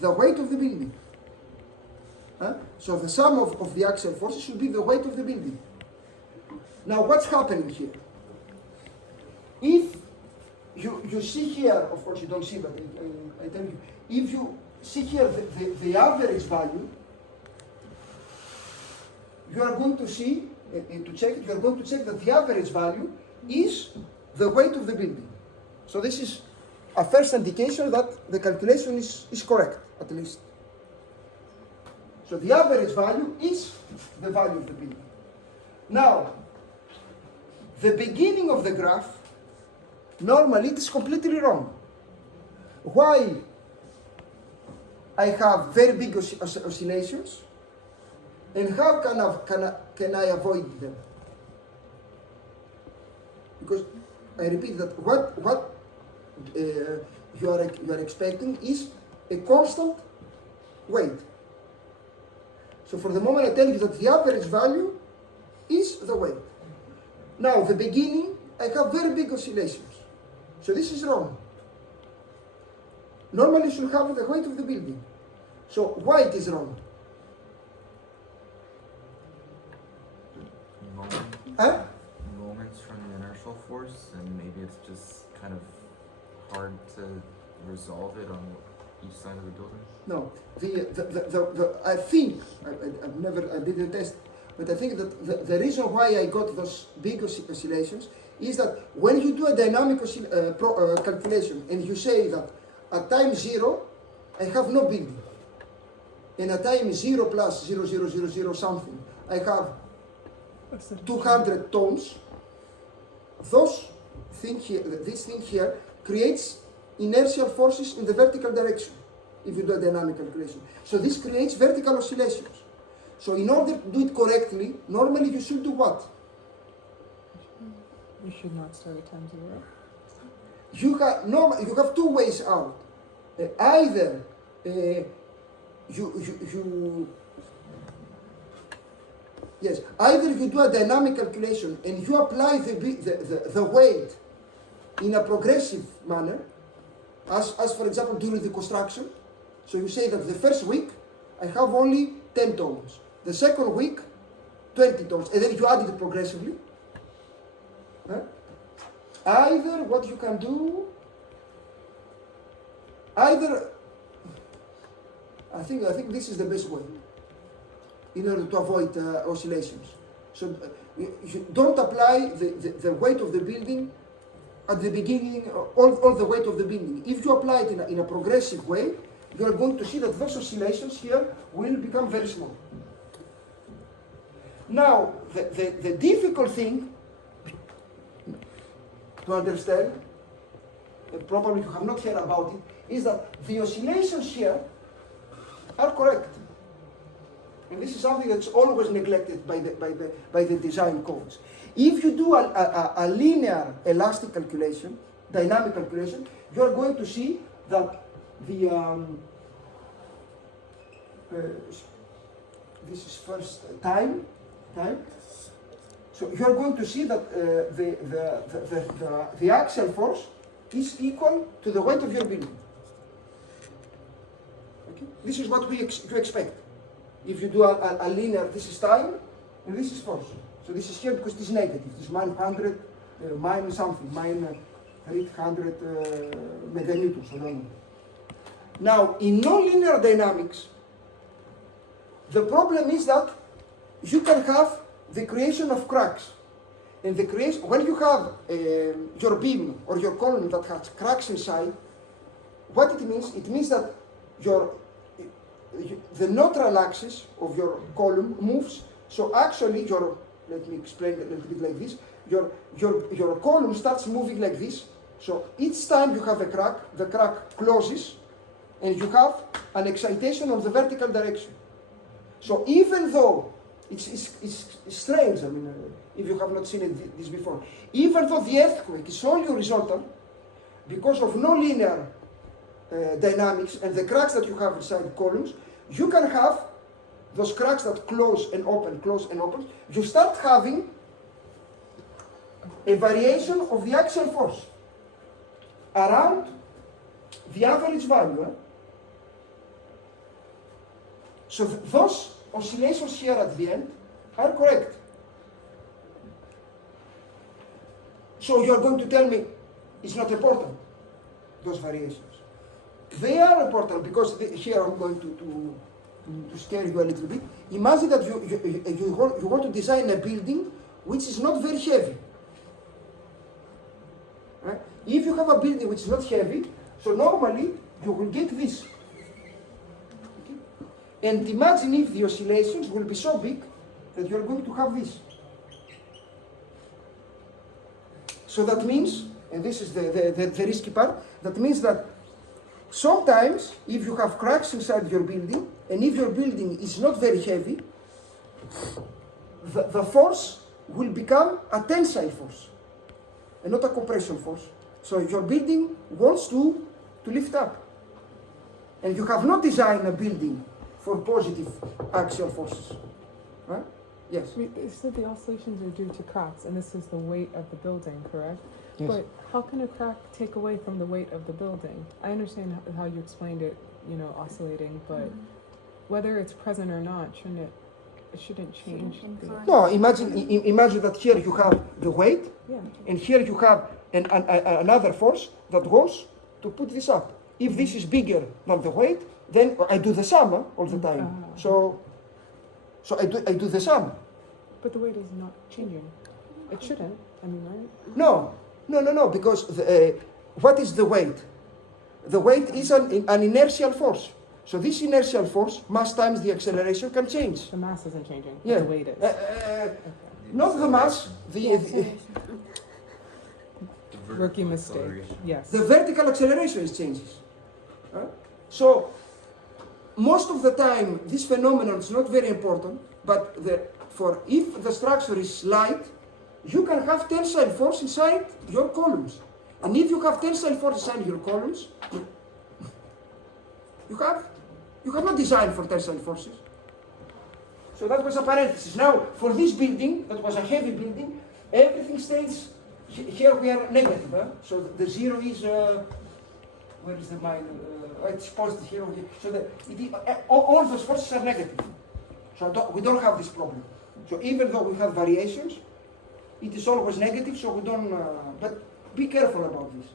The weight of the building. Huh? So the sum of the axial forces should be the weight of the building. Now what's happening here? If you see here, of course you don't see, but I tell you, if you see here the average value, you are going to see, to check it, you are going to check that the average value is the weight of the building. So this is a first indication that the calculation is correct, at least. So the average value is the value of the building. Now, the beginning of the graph, normally it is completely wrong. Why I have very big oscillations, and how can I avoid them? Because I repeat that what you are expecting is a constant weight. So for the moment I tell you that the average value is the weight. Now the beginning I have very big oscillations. So this is wrong. Normally you should have the weight of the building. So why it is wrong? Moments from the inertial force, and maybe it's just kind of hard to resolve it on each side of the building. No, I think I didn't test, but I think that the reason why I got those big oscillations is that when you do a dynamic calculation and you say that at time 0 I have no building, and at time 0 plus 0,000 something I have 200 tons, this thing here creates inertial forces in the vertical direction if you do a dynamic calculation. So this creates vertical oscillations. So in order to do it correctly, normally you should do what? You should not start at time 0. You have two ways out. Either either you do a dynamic calculation and you apply the weight in a progressive manner, as for example during the construction. So you say that the first week I have only 10 tons, the second week 20 tons, and then you add it progressively. Either what you can do, I think this is the best way in order to avoid oscillations. So you don't apply the weight of the building at the beginning, all the weight of the building. If you apply it in a progressive way, you are going to see that those oscillations here will become very small. Now, the difficult thing to understand, probably you have not heard about it, is that the oscillations here are correct. And this is something that's always neglected by the design codes. If you do a linear elastic calculation, dynamic calculation, you are going to see that this is first time. So you are going to see that the axial force is equal to the weight of your building. Okay? This is what you expect. If you do a linear, this is time and this is force. So this is here because it is negative. This is minus 100, minus something, minus 800 meganewtons. I don't know. Now, in nonlinear dynamics, the problem is that you can have the creation of cracks. And the creation, when you have your beam or your column that has cracks inside, what it means that the neutral axis of your column moves. So actually, let me explain a little bit like this. Your column starts moving like this. So each time you have a crack, the crack closes, and you have an excitation of the vertical direction. So even though it's strange, I mean, if you have not seen this before, even though the earthquake is only horizontal, because of nonlinear dynamics and the cracks that you have inside columns, you can have those cracks that close and open. You start having a variation of the axial force around the average value. So those oscillations here at the end are correct. So you are going to tell me it's not important, those variations. They are important because here I'm going to scare you a little bit. Imagine that you want to design a building which is not very heavy. Right? If you have a building which is not heavy, So normally you will get this. Okay? And imagine if the oscillations will be so big that you're going to have this. So that means, and this is the risky part, that means that sometimes if you have cracks inside your building, and if your building is not very heavy, the force will become a tensile force and not a compression force. So your building wants to lift up. And you have not designed a building for positive axial forces. Right? Yes. You said the oscillations are due to cracks, and this is the weight of the building, correct? Yes. But how can a crack take away from the weight of the building? I understand how you explained it, oscillating, but whether it's present or not, it shouldn't change. No, imagine that here you have the weight, Yeah. and here you have another force that goes to put this up. If this is bigger than the weight, then I do the sum all the time. So I do the sum. But the weight is not changing. It shouldn't. Right? No, because what is the weight? The weight is an inertial force. So this inertial force, mass times the acceleration, can change. The mass isn't changing. But Yeah. the weight is. Not the mass, the Rookie mistake. Acceleration. Yes. vertical acceleration changes. So most of the time, this phenomenon is not very important, but if the structure is light, you can have tensile force inside your columns. And if you have tensile force inside your columns, you have not designed for tensile forces. So that was a parenthesis. Now, for this building, that was a heavy building, everything stays, here we are negative. So the zero is, where is the minus? It's positive here. So all those forces are negative. So we don't have this problem. So even though we have variations, it is always negative, so we don't, but be careful about this.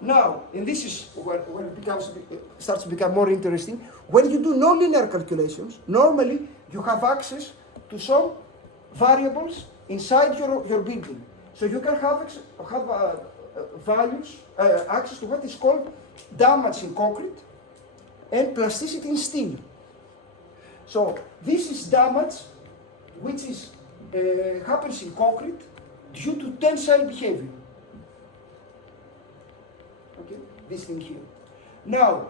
Now, and this is where it starts to become more interesting. When you do nonlinear calculations, normally you have access to some variables inside your building. So you can have values, access to what is called damage in concrete and plasticity in steel. So this is damage which is happens in concrete due to tensile behavior. Okay, this thing here. Now,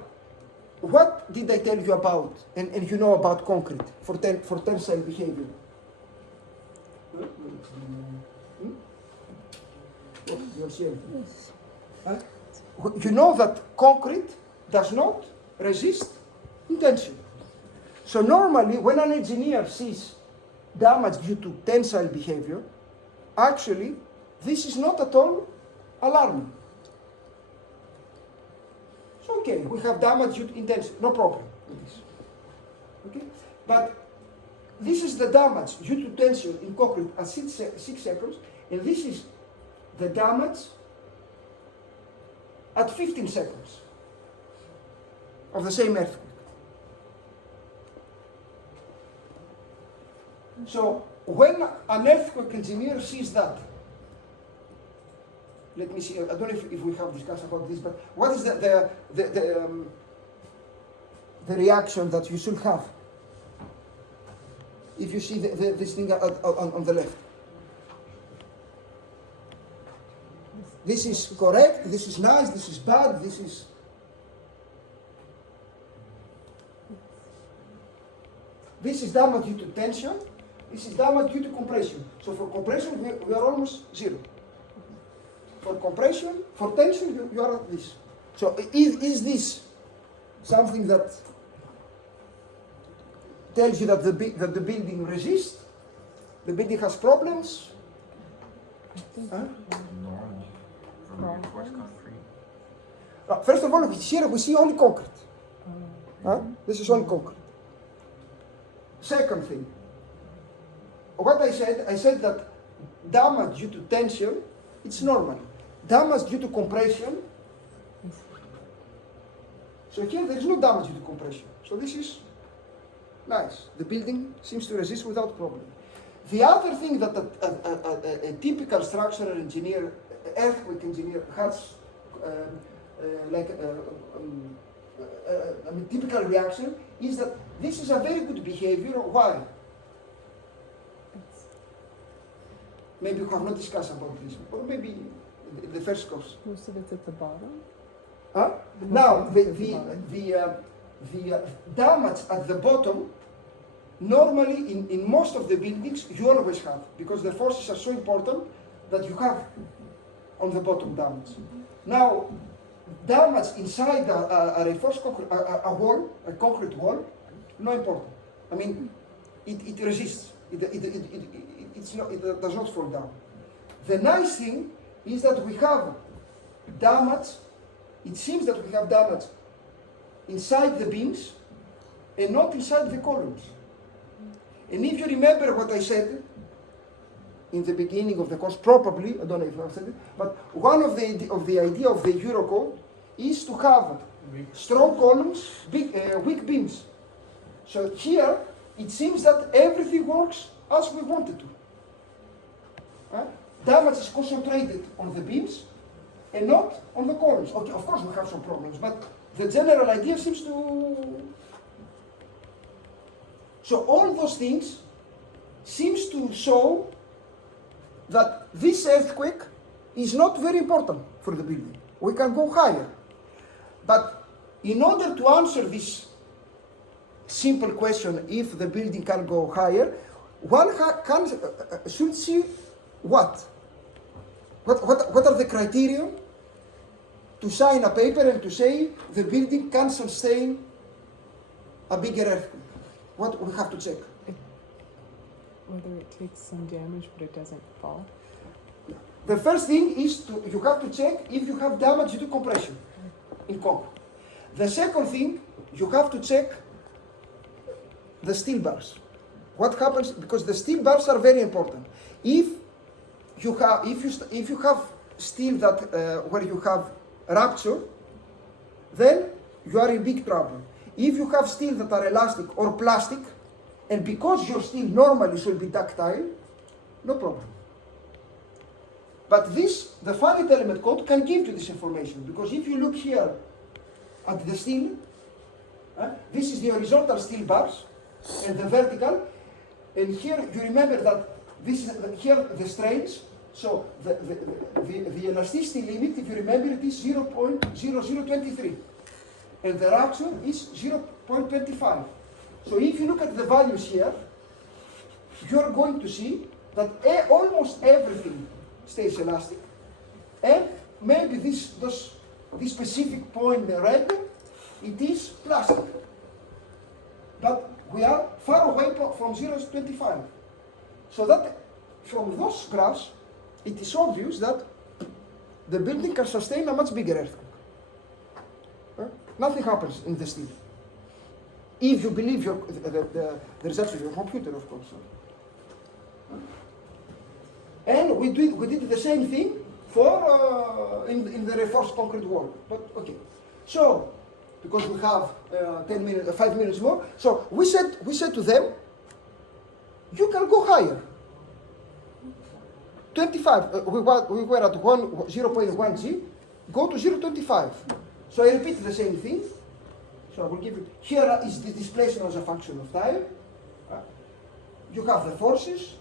what did I tell you about, and you know about concrete for tensile behavior? You're seeing? Yes. You know that concrete does not resist in tension. So normally, when an engineer sees damage due to tensile behavior, actually, this is not at all alarming. So okay, we have damage due to tension, no problem with this. Okay, but this is the damage due to tension in concrete at 6 seconds, and this is the damage at 15 seconds of the same earthquake. So when an earthquake engineer sees that, let me see, I don't know if we have discussed about this, but what is the reaction that you should have if you see this thing on the left? This is correct, this is nice, this is bad, this is... This is damage due to tension, this is damage due to compression. So for compression, we are almost zero. For compression, for tension, you are at this. So is this something that tells you that the building resists? The building has problems? Huh? Normal for reinforced concrete. First of all, here we see only concrete. This is only concrete. Second thing, what I said that damage due to tension, it's normal. Damage due to compression, so here there is no damage due to compression. So this is nice. The building seems to resist without problem. The other thing that a typical structural engineer earthquake engineer has typical reaction is that this is a very good behavior. Why? It's, Maybe we have not discussed about this, or maybe the first course. most of it's at the bottom. Huh? Most Now, of the, it's at the bottom. the damage at the bottom, normally in most of the buildings, you always have, because the forces are so important that you have on the bottom damage. Now, damage inside a reinforced concrete, a wall, a concrete wall, no important. I mean, it resists. It does not fall down. The nice thing is that we have damage. It seems that we have damage inside the beams and not inside the columns. And if you remember what I said in the beginning of the course, probably, I don't know if I said it, but one of the idea of the Eurocode is to have strong columns, weak beams. So here, it seems that everything works as we wanted to. Damage is concentrated on the beams and not on the columns. Okay, of course we have some problems, but the general idea seems to... So all those things seems to show that this earthquake is not very important for the building. We can go higher. But in order to answer this simple question, if the building can go higher, one should see what? What are the criteria to sign a paper and to say the building can sustain a bigger earthquake? What we have to check? Whether it takes some damage but it doesn't fall. The first thing is you have to check if you have damage due to compression in concrete. The second thing, you have to check the steel bars. What happens, because the steel bars are very important. If you have steel that where you have rupture, then you are in big trouble. If you have steel that are elastic or plastic, and because your steel normally should be ductile, no problem. But this, the finite element code can give you this information, because if you look here at the steel, this is the horizontal steel bars and the vertical, and here you remember that this is here the strains. So the elasticity limit, if you remember, it is 0.0023, and the rupture is 0.25. So if you look at the values here, you're going to see that almost everything stays elastic, and maybe this specific point in the red, it is plastic. But we are far away from 0 to 25. So that from those graphs, it is obvious that the building can sustain a much bigger earthquake. Nothing happens in the steel. If you believe the results of your computer, of course. And we did the same thing for in the reinforced concrete wall. But okay, so because we have 5 minutes more, so we said to them, you can go higher. 25. We were at 0.1 G. Go to 0.25. So I repeat the same thing. So I will give you, here is the displacement as a function of time. You have the forces.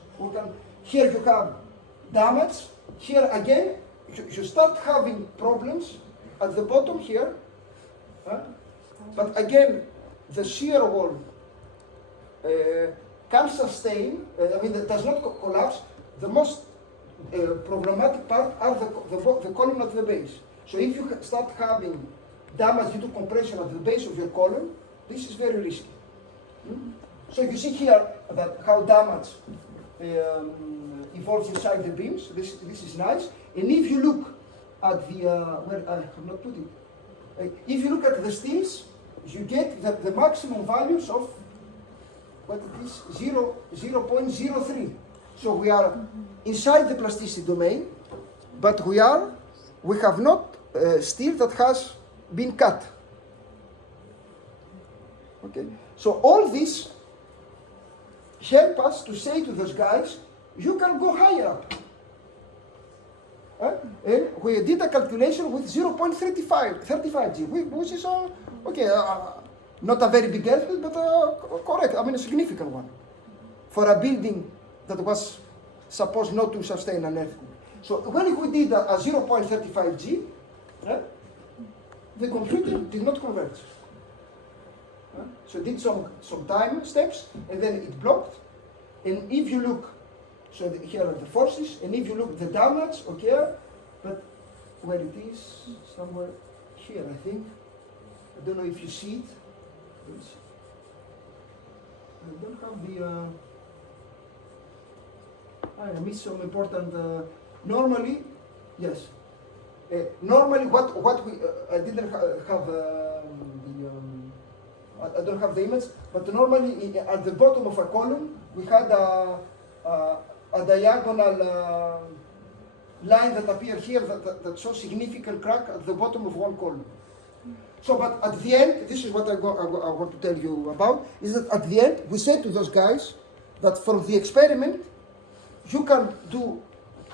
Here you have damage. Here again, you start having problems at the bottom here. But again, the shear wall can sustain, it does not collapse. The most problematic part are the column at the base. So if you start having damage due to compression at the base of your column, this is very risky. So you see here that how damage evolves inside the beams. This is nice. And if you look at the where I have not put it, if you look at the steels, you get the maximum values of what it is 0.03. So we are inside the plasticity domain, but we have not steel that has been cut. Okay, so all this help us to say to those guys, you can go higher up. And we did a calculation with 0.35 G, which is okay, not a very big earthquake, but correct. I mean, a significant one for a building that was supposed not to sustain an earthquake. So when we did a 0.35 G, the computer did not converge. So it did some time steps, and then it blocked. And if you look, so here are the forces, and if you look the damage, okay, but where it is, somewhere here, I think. I don't know if you see it. I don't have the. I missed some important. Normally, yes. Normally, what we I didn't have the. I don't have the image, but normally at the bottom of a column we had a diagonal line that appeared here that shows significant crack at the bottom of one column. So, but at the end, this is what I want to tell you about, is that at the end we said to those guys that from the experiment you can do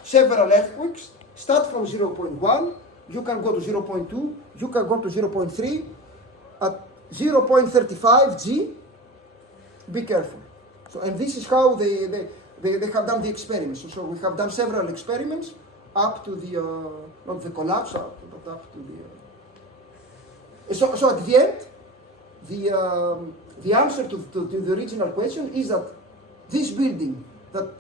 several earthquakes, start from 0.1, you can go to 0.2, you can go to 0.3, at 0.35 G, be careful. So, and this is how they have done the experiments. So we have done several experiments up to the, not the collapse, but up to the... So at the end, the answer to the original question is that this building that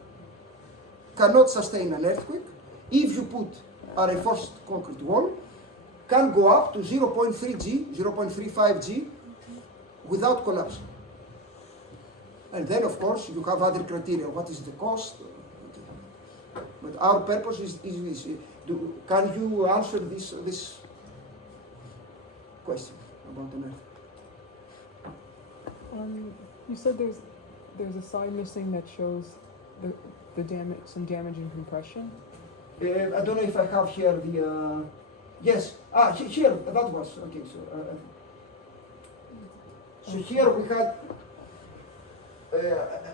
cannot sustain an earthquake, if you put a reinforced concrete wall, can go up to 0.3 G, 0.35 G, without collapse. And then, of course, you have other criteria. What is the cost? But our purpose is this. Can you answer this question about an earthquake? You said there's a slide missing that shows the damage, some damage in compression. I don't know if I have here the. Yes. Here that was okay. So here we had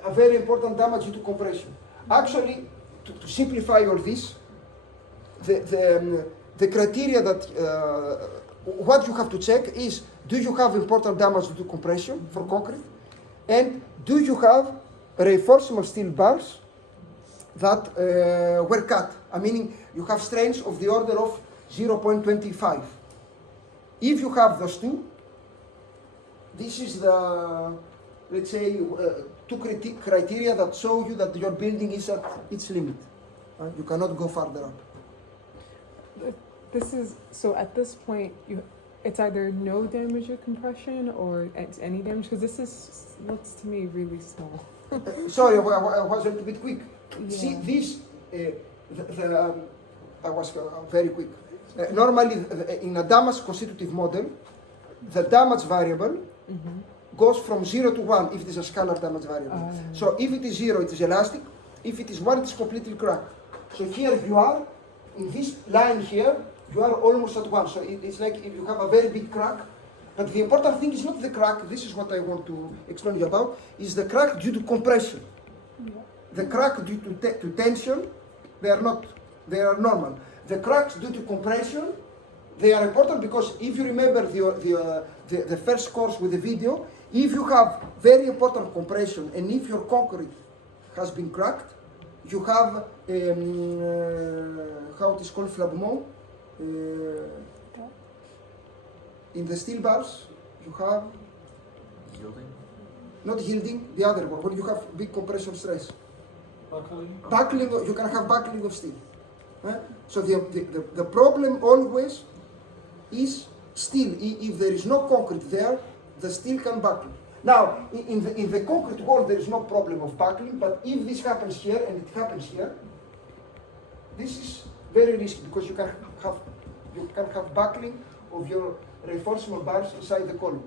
a very important damage due to compression. Actually, to simplify all this, the criteria that what you have to check is: do you have important damage due to compression for concrete, and do you have reinforceable steel bars that were cut? Meaning you have strains of the order of 0.25. If you have those two, this is the, let's say, two criteria that show you that your building is at its limit. You cannot go further up. This is, so at this point, it's either no damage or compression or it's any damage, because this looks to me really small. Sorry, I was a little bit quick. Yeah. See, this, I was very quick. Normally, in a damage constitutive model, the damage variable goes from 0 to 1 if it is a scalar damage variable. So if it is 0, it is elastic. If it is 1, it is completely cracked. So here you are, in this line here, you are almost at 1. So it's like if you have a very big crack. But the important thing is not the crack, this is what I want to explain you about, is the crack due to compression. The crack due to tension, they are normal. The cracks due to compression, they are important because if you remember the first course with the video, if you have very important compression and if your concrete has been cracked, you have how it is called, flabement. In the steel bars, you have Yielding? not yielding, the other one, when you have big compression stress. Buckling. Buckling, you can have buckling of steel. So the problem always is steel. If there is no concrete there, the steel can buckle. Now, in the concrete wall, there is no problem of buckling, but if this happens here and it happens here, this is very risky because you can have buckling of your reinforcement bars inside the column.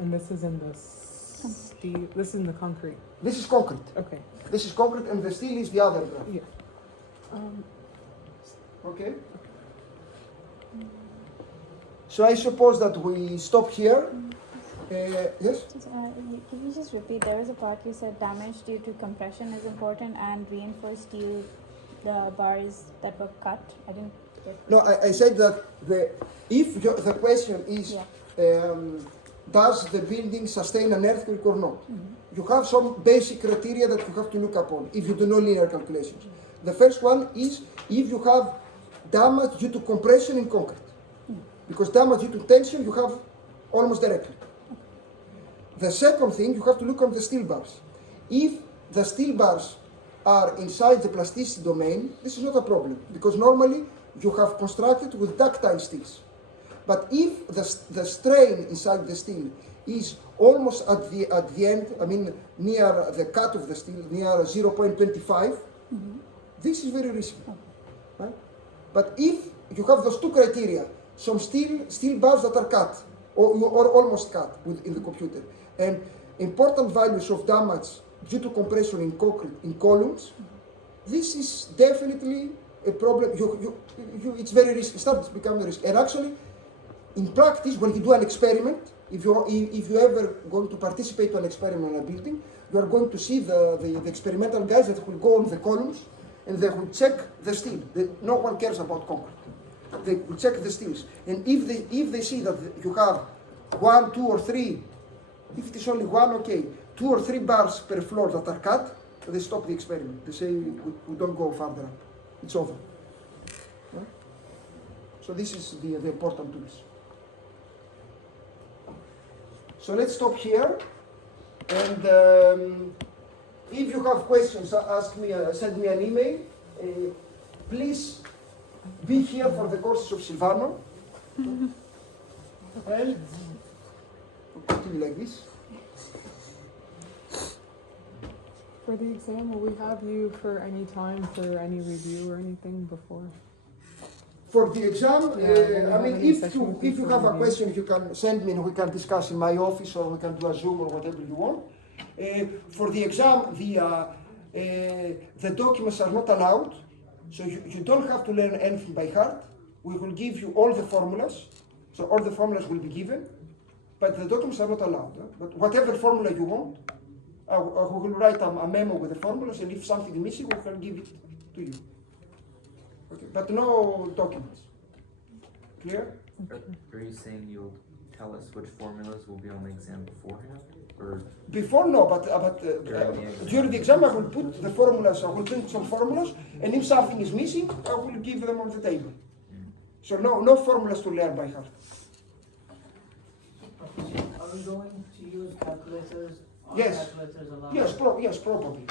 And this is in the steel. This is in the concrete. This is concrete. Okay. This is concrete, and the steel is the other graph. Yeah. Okay. So I suppose that we stop here. Yes. Can you just repeat? There was a part you said damage due to compression is important and reinforced steel the bars that were cut? I didn't get. No, I said that the question is, Yeah. does the building sustain an earthquake or not? Mm-hmm. You have some basic criteria that you have to look upon if you do no linear calculations. The first one is if you have damage due to compression in concrete. Because damage due to tension you have almost directly. The second thing, you have to look on the steel bars. If the steel bars are inside the plasticity domain, this is not a problem, because normally you have constructed with ductile steels. But if the strain inside the steel is almost at the end, I mean near the cut of the steel, near 0.25, this is very risky. Right? But if you have those two criteria, some steel bars that are cut or almost cut in the computer, and important values of damage due to compression in concrete in columns, this is definitely a problem. It's very risky. It starts becoming risky. And actually, in practice, when you do an experiment, if you ever going to participate in an experiment in a building, you are going to see the experimental guys that will go on the columns and they will check the steel. No one cares about concrete. They will check the steels. And if they see that you have 1, 2, or 3, if it is only 1, okay, 2 or 3 bars per floor that are cut, they stop the experiment. They say we don't go further up. It's over. Yeah? So this is the important tools. So let's stop here. And if you have questions, ask me, send me an email. Please be here for the courses of Silvano. And we'll continue like this. For the exam, will we have you for any time for any review or anything before? For the exam, Yeah, when we I have mean, any if session with you you have for a review. question, you can send me and we can discuss in my office, or we can do a Zoom or whatever you want. For the exam, the documents are not allowed, so you don't have to learn anything by heart. We will give you all the formulas, so all the formulas will be given, but the documents are not allowed. But whatever formula you want, we will write a memo with the formulas, and if something is missing, we can give it to you. Okay, but no documents. Clear? Are you saying you'll tell us which formulas will be on the exam beforehand? Or Before, no, but during the exam, I will put the formulas, I will print some formulas, and if something is missing, I will give them on the table. So no formulas to learn by heart. Are we going to use calculators? Are Yes. calculators allowed? Yes, probably.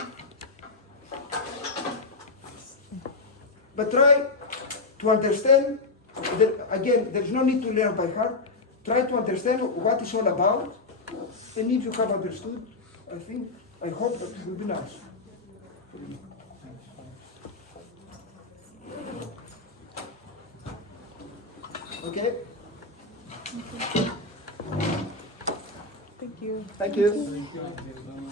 But try to understand, again, there's no need to learn by heart. Try to understand what it's all about, and if you have understood, I hope that it will be nice. Okay? Thank you. Thank you. Thank you.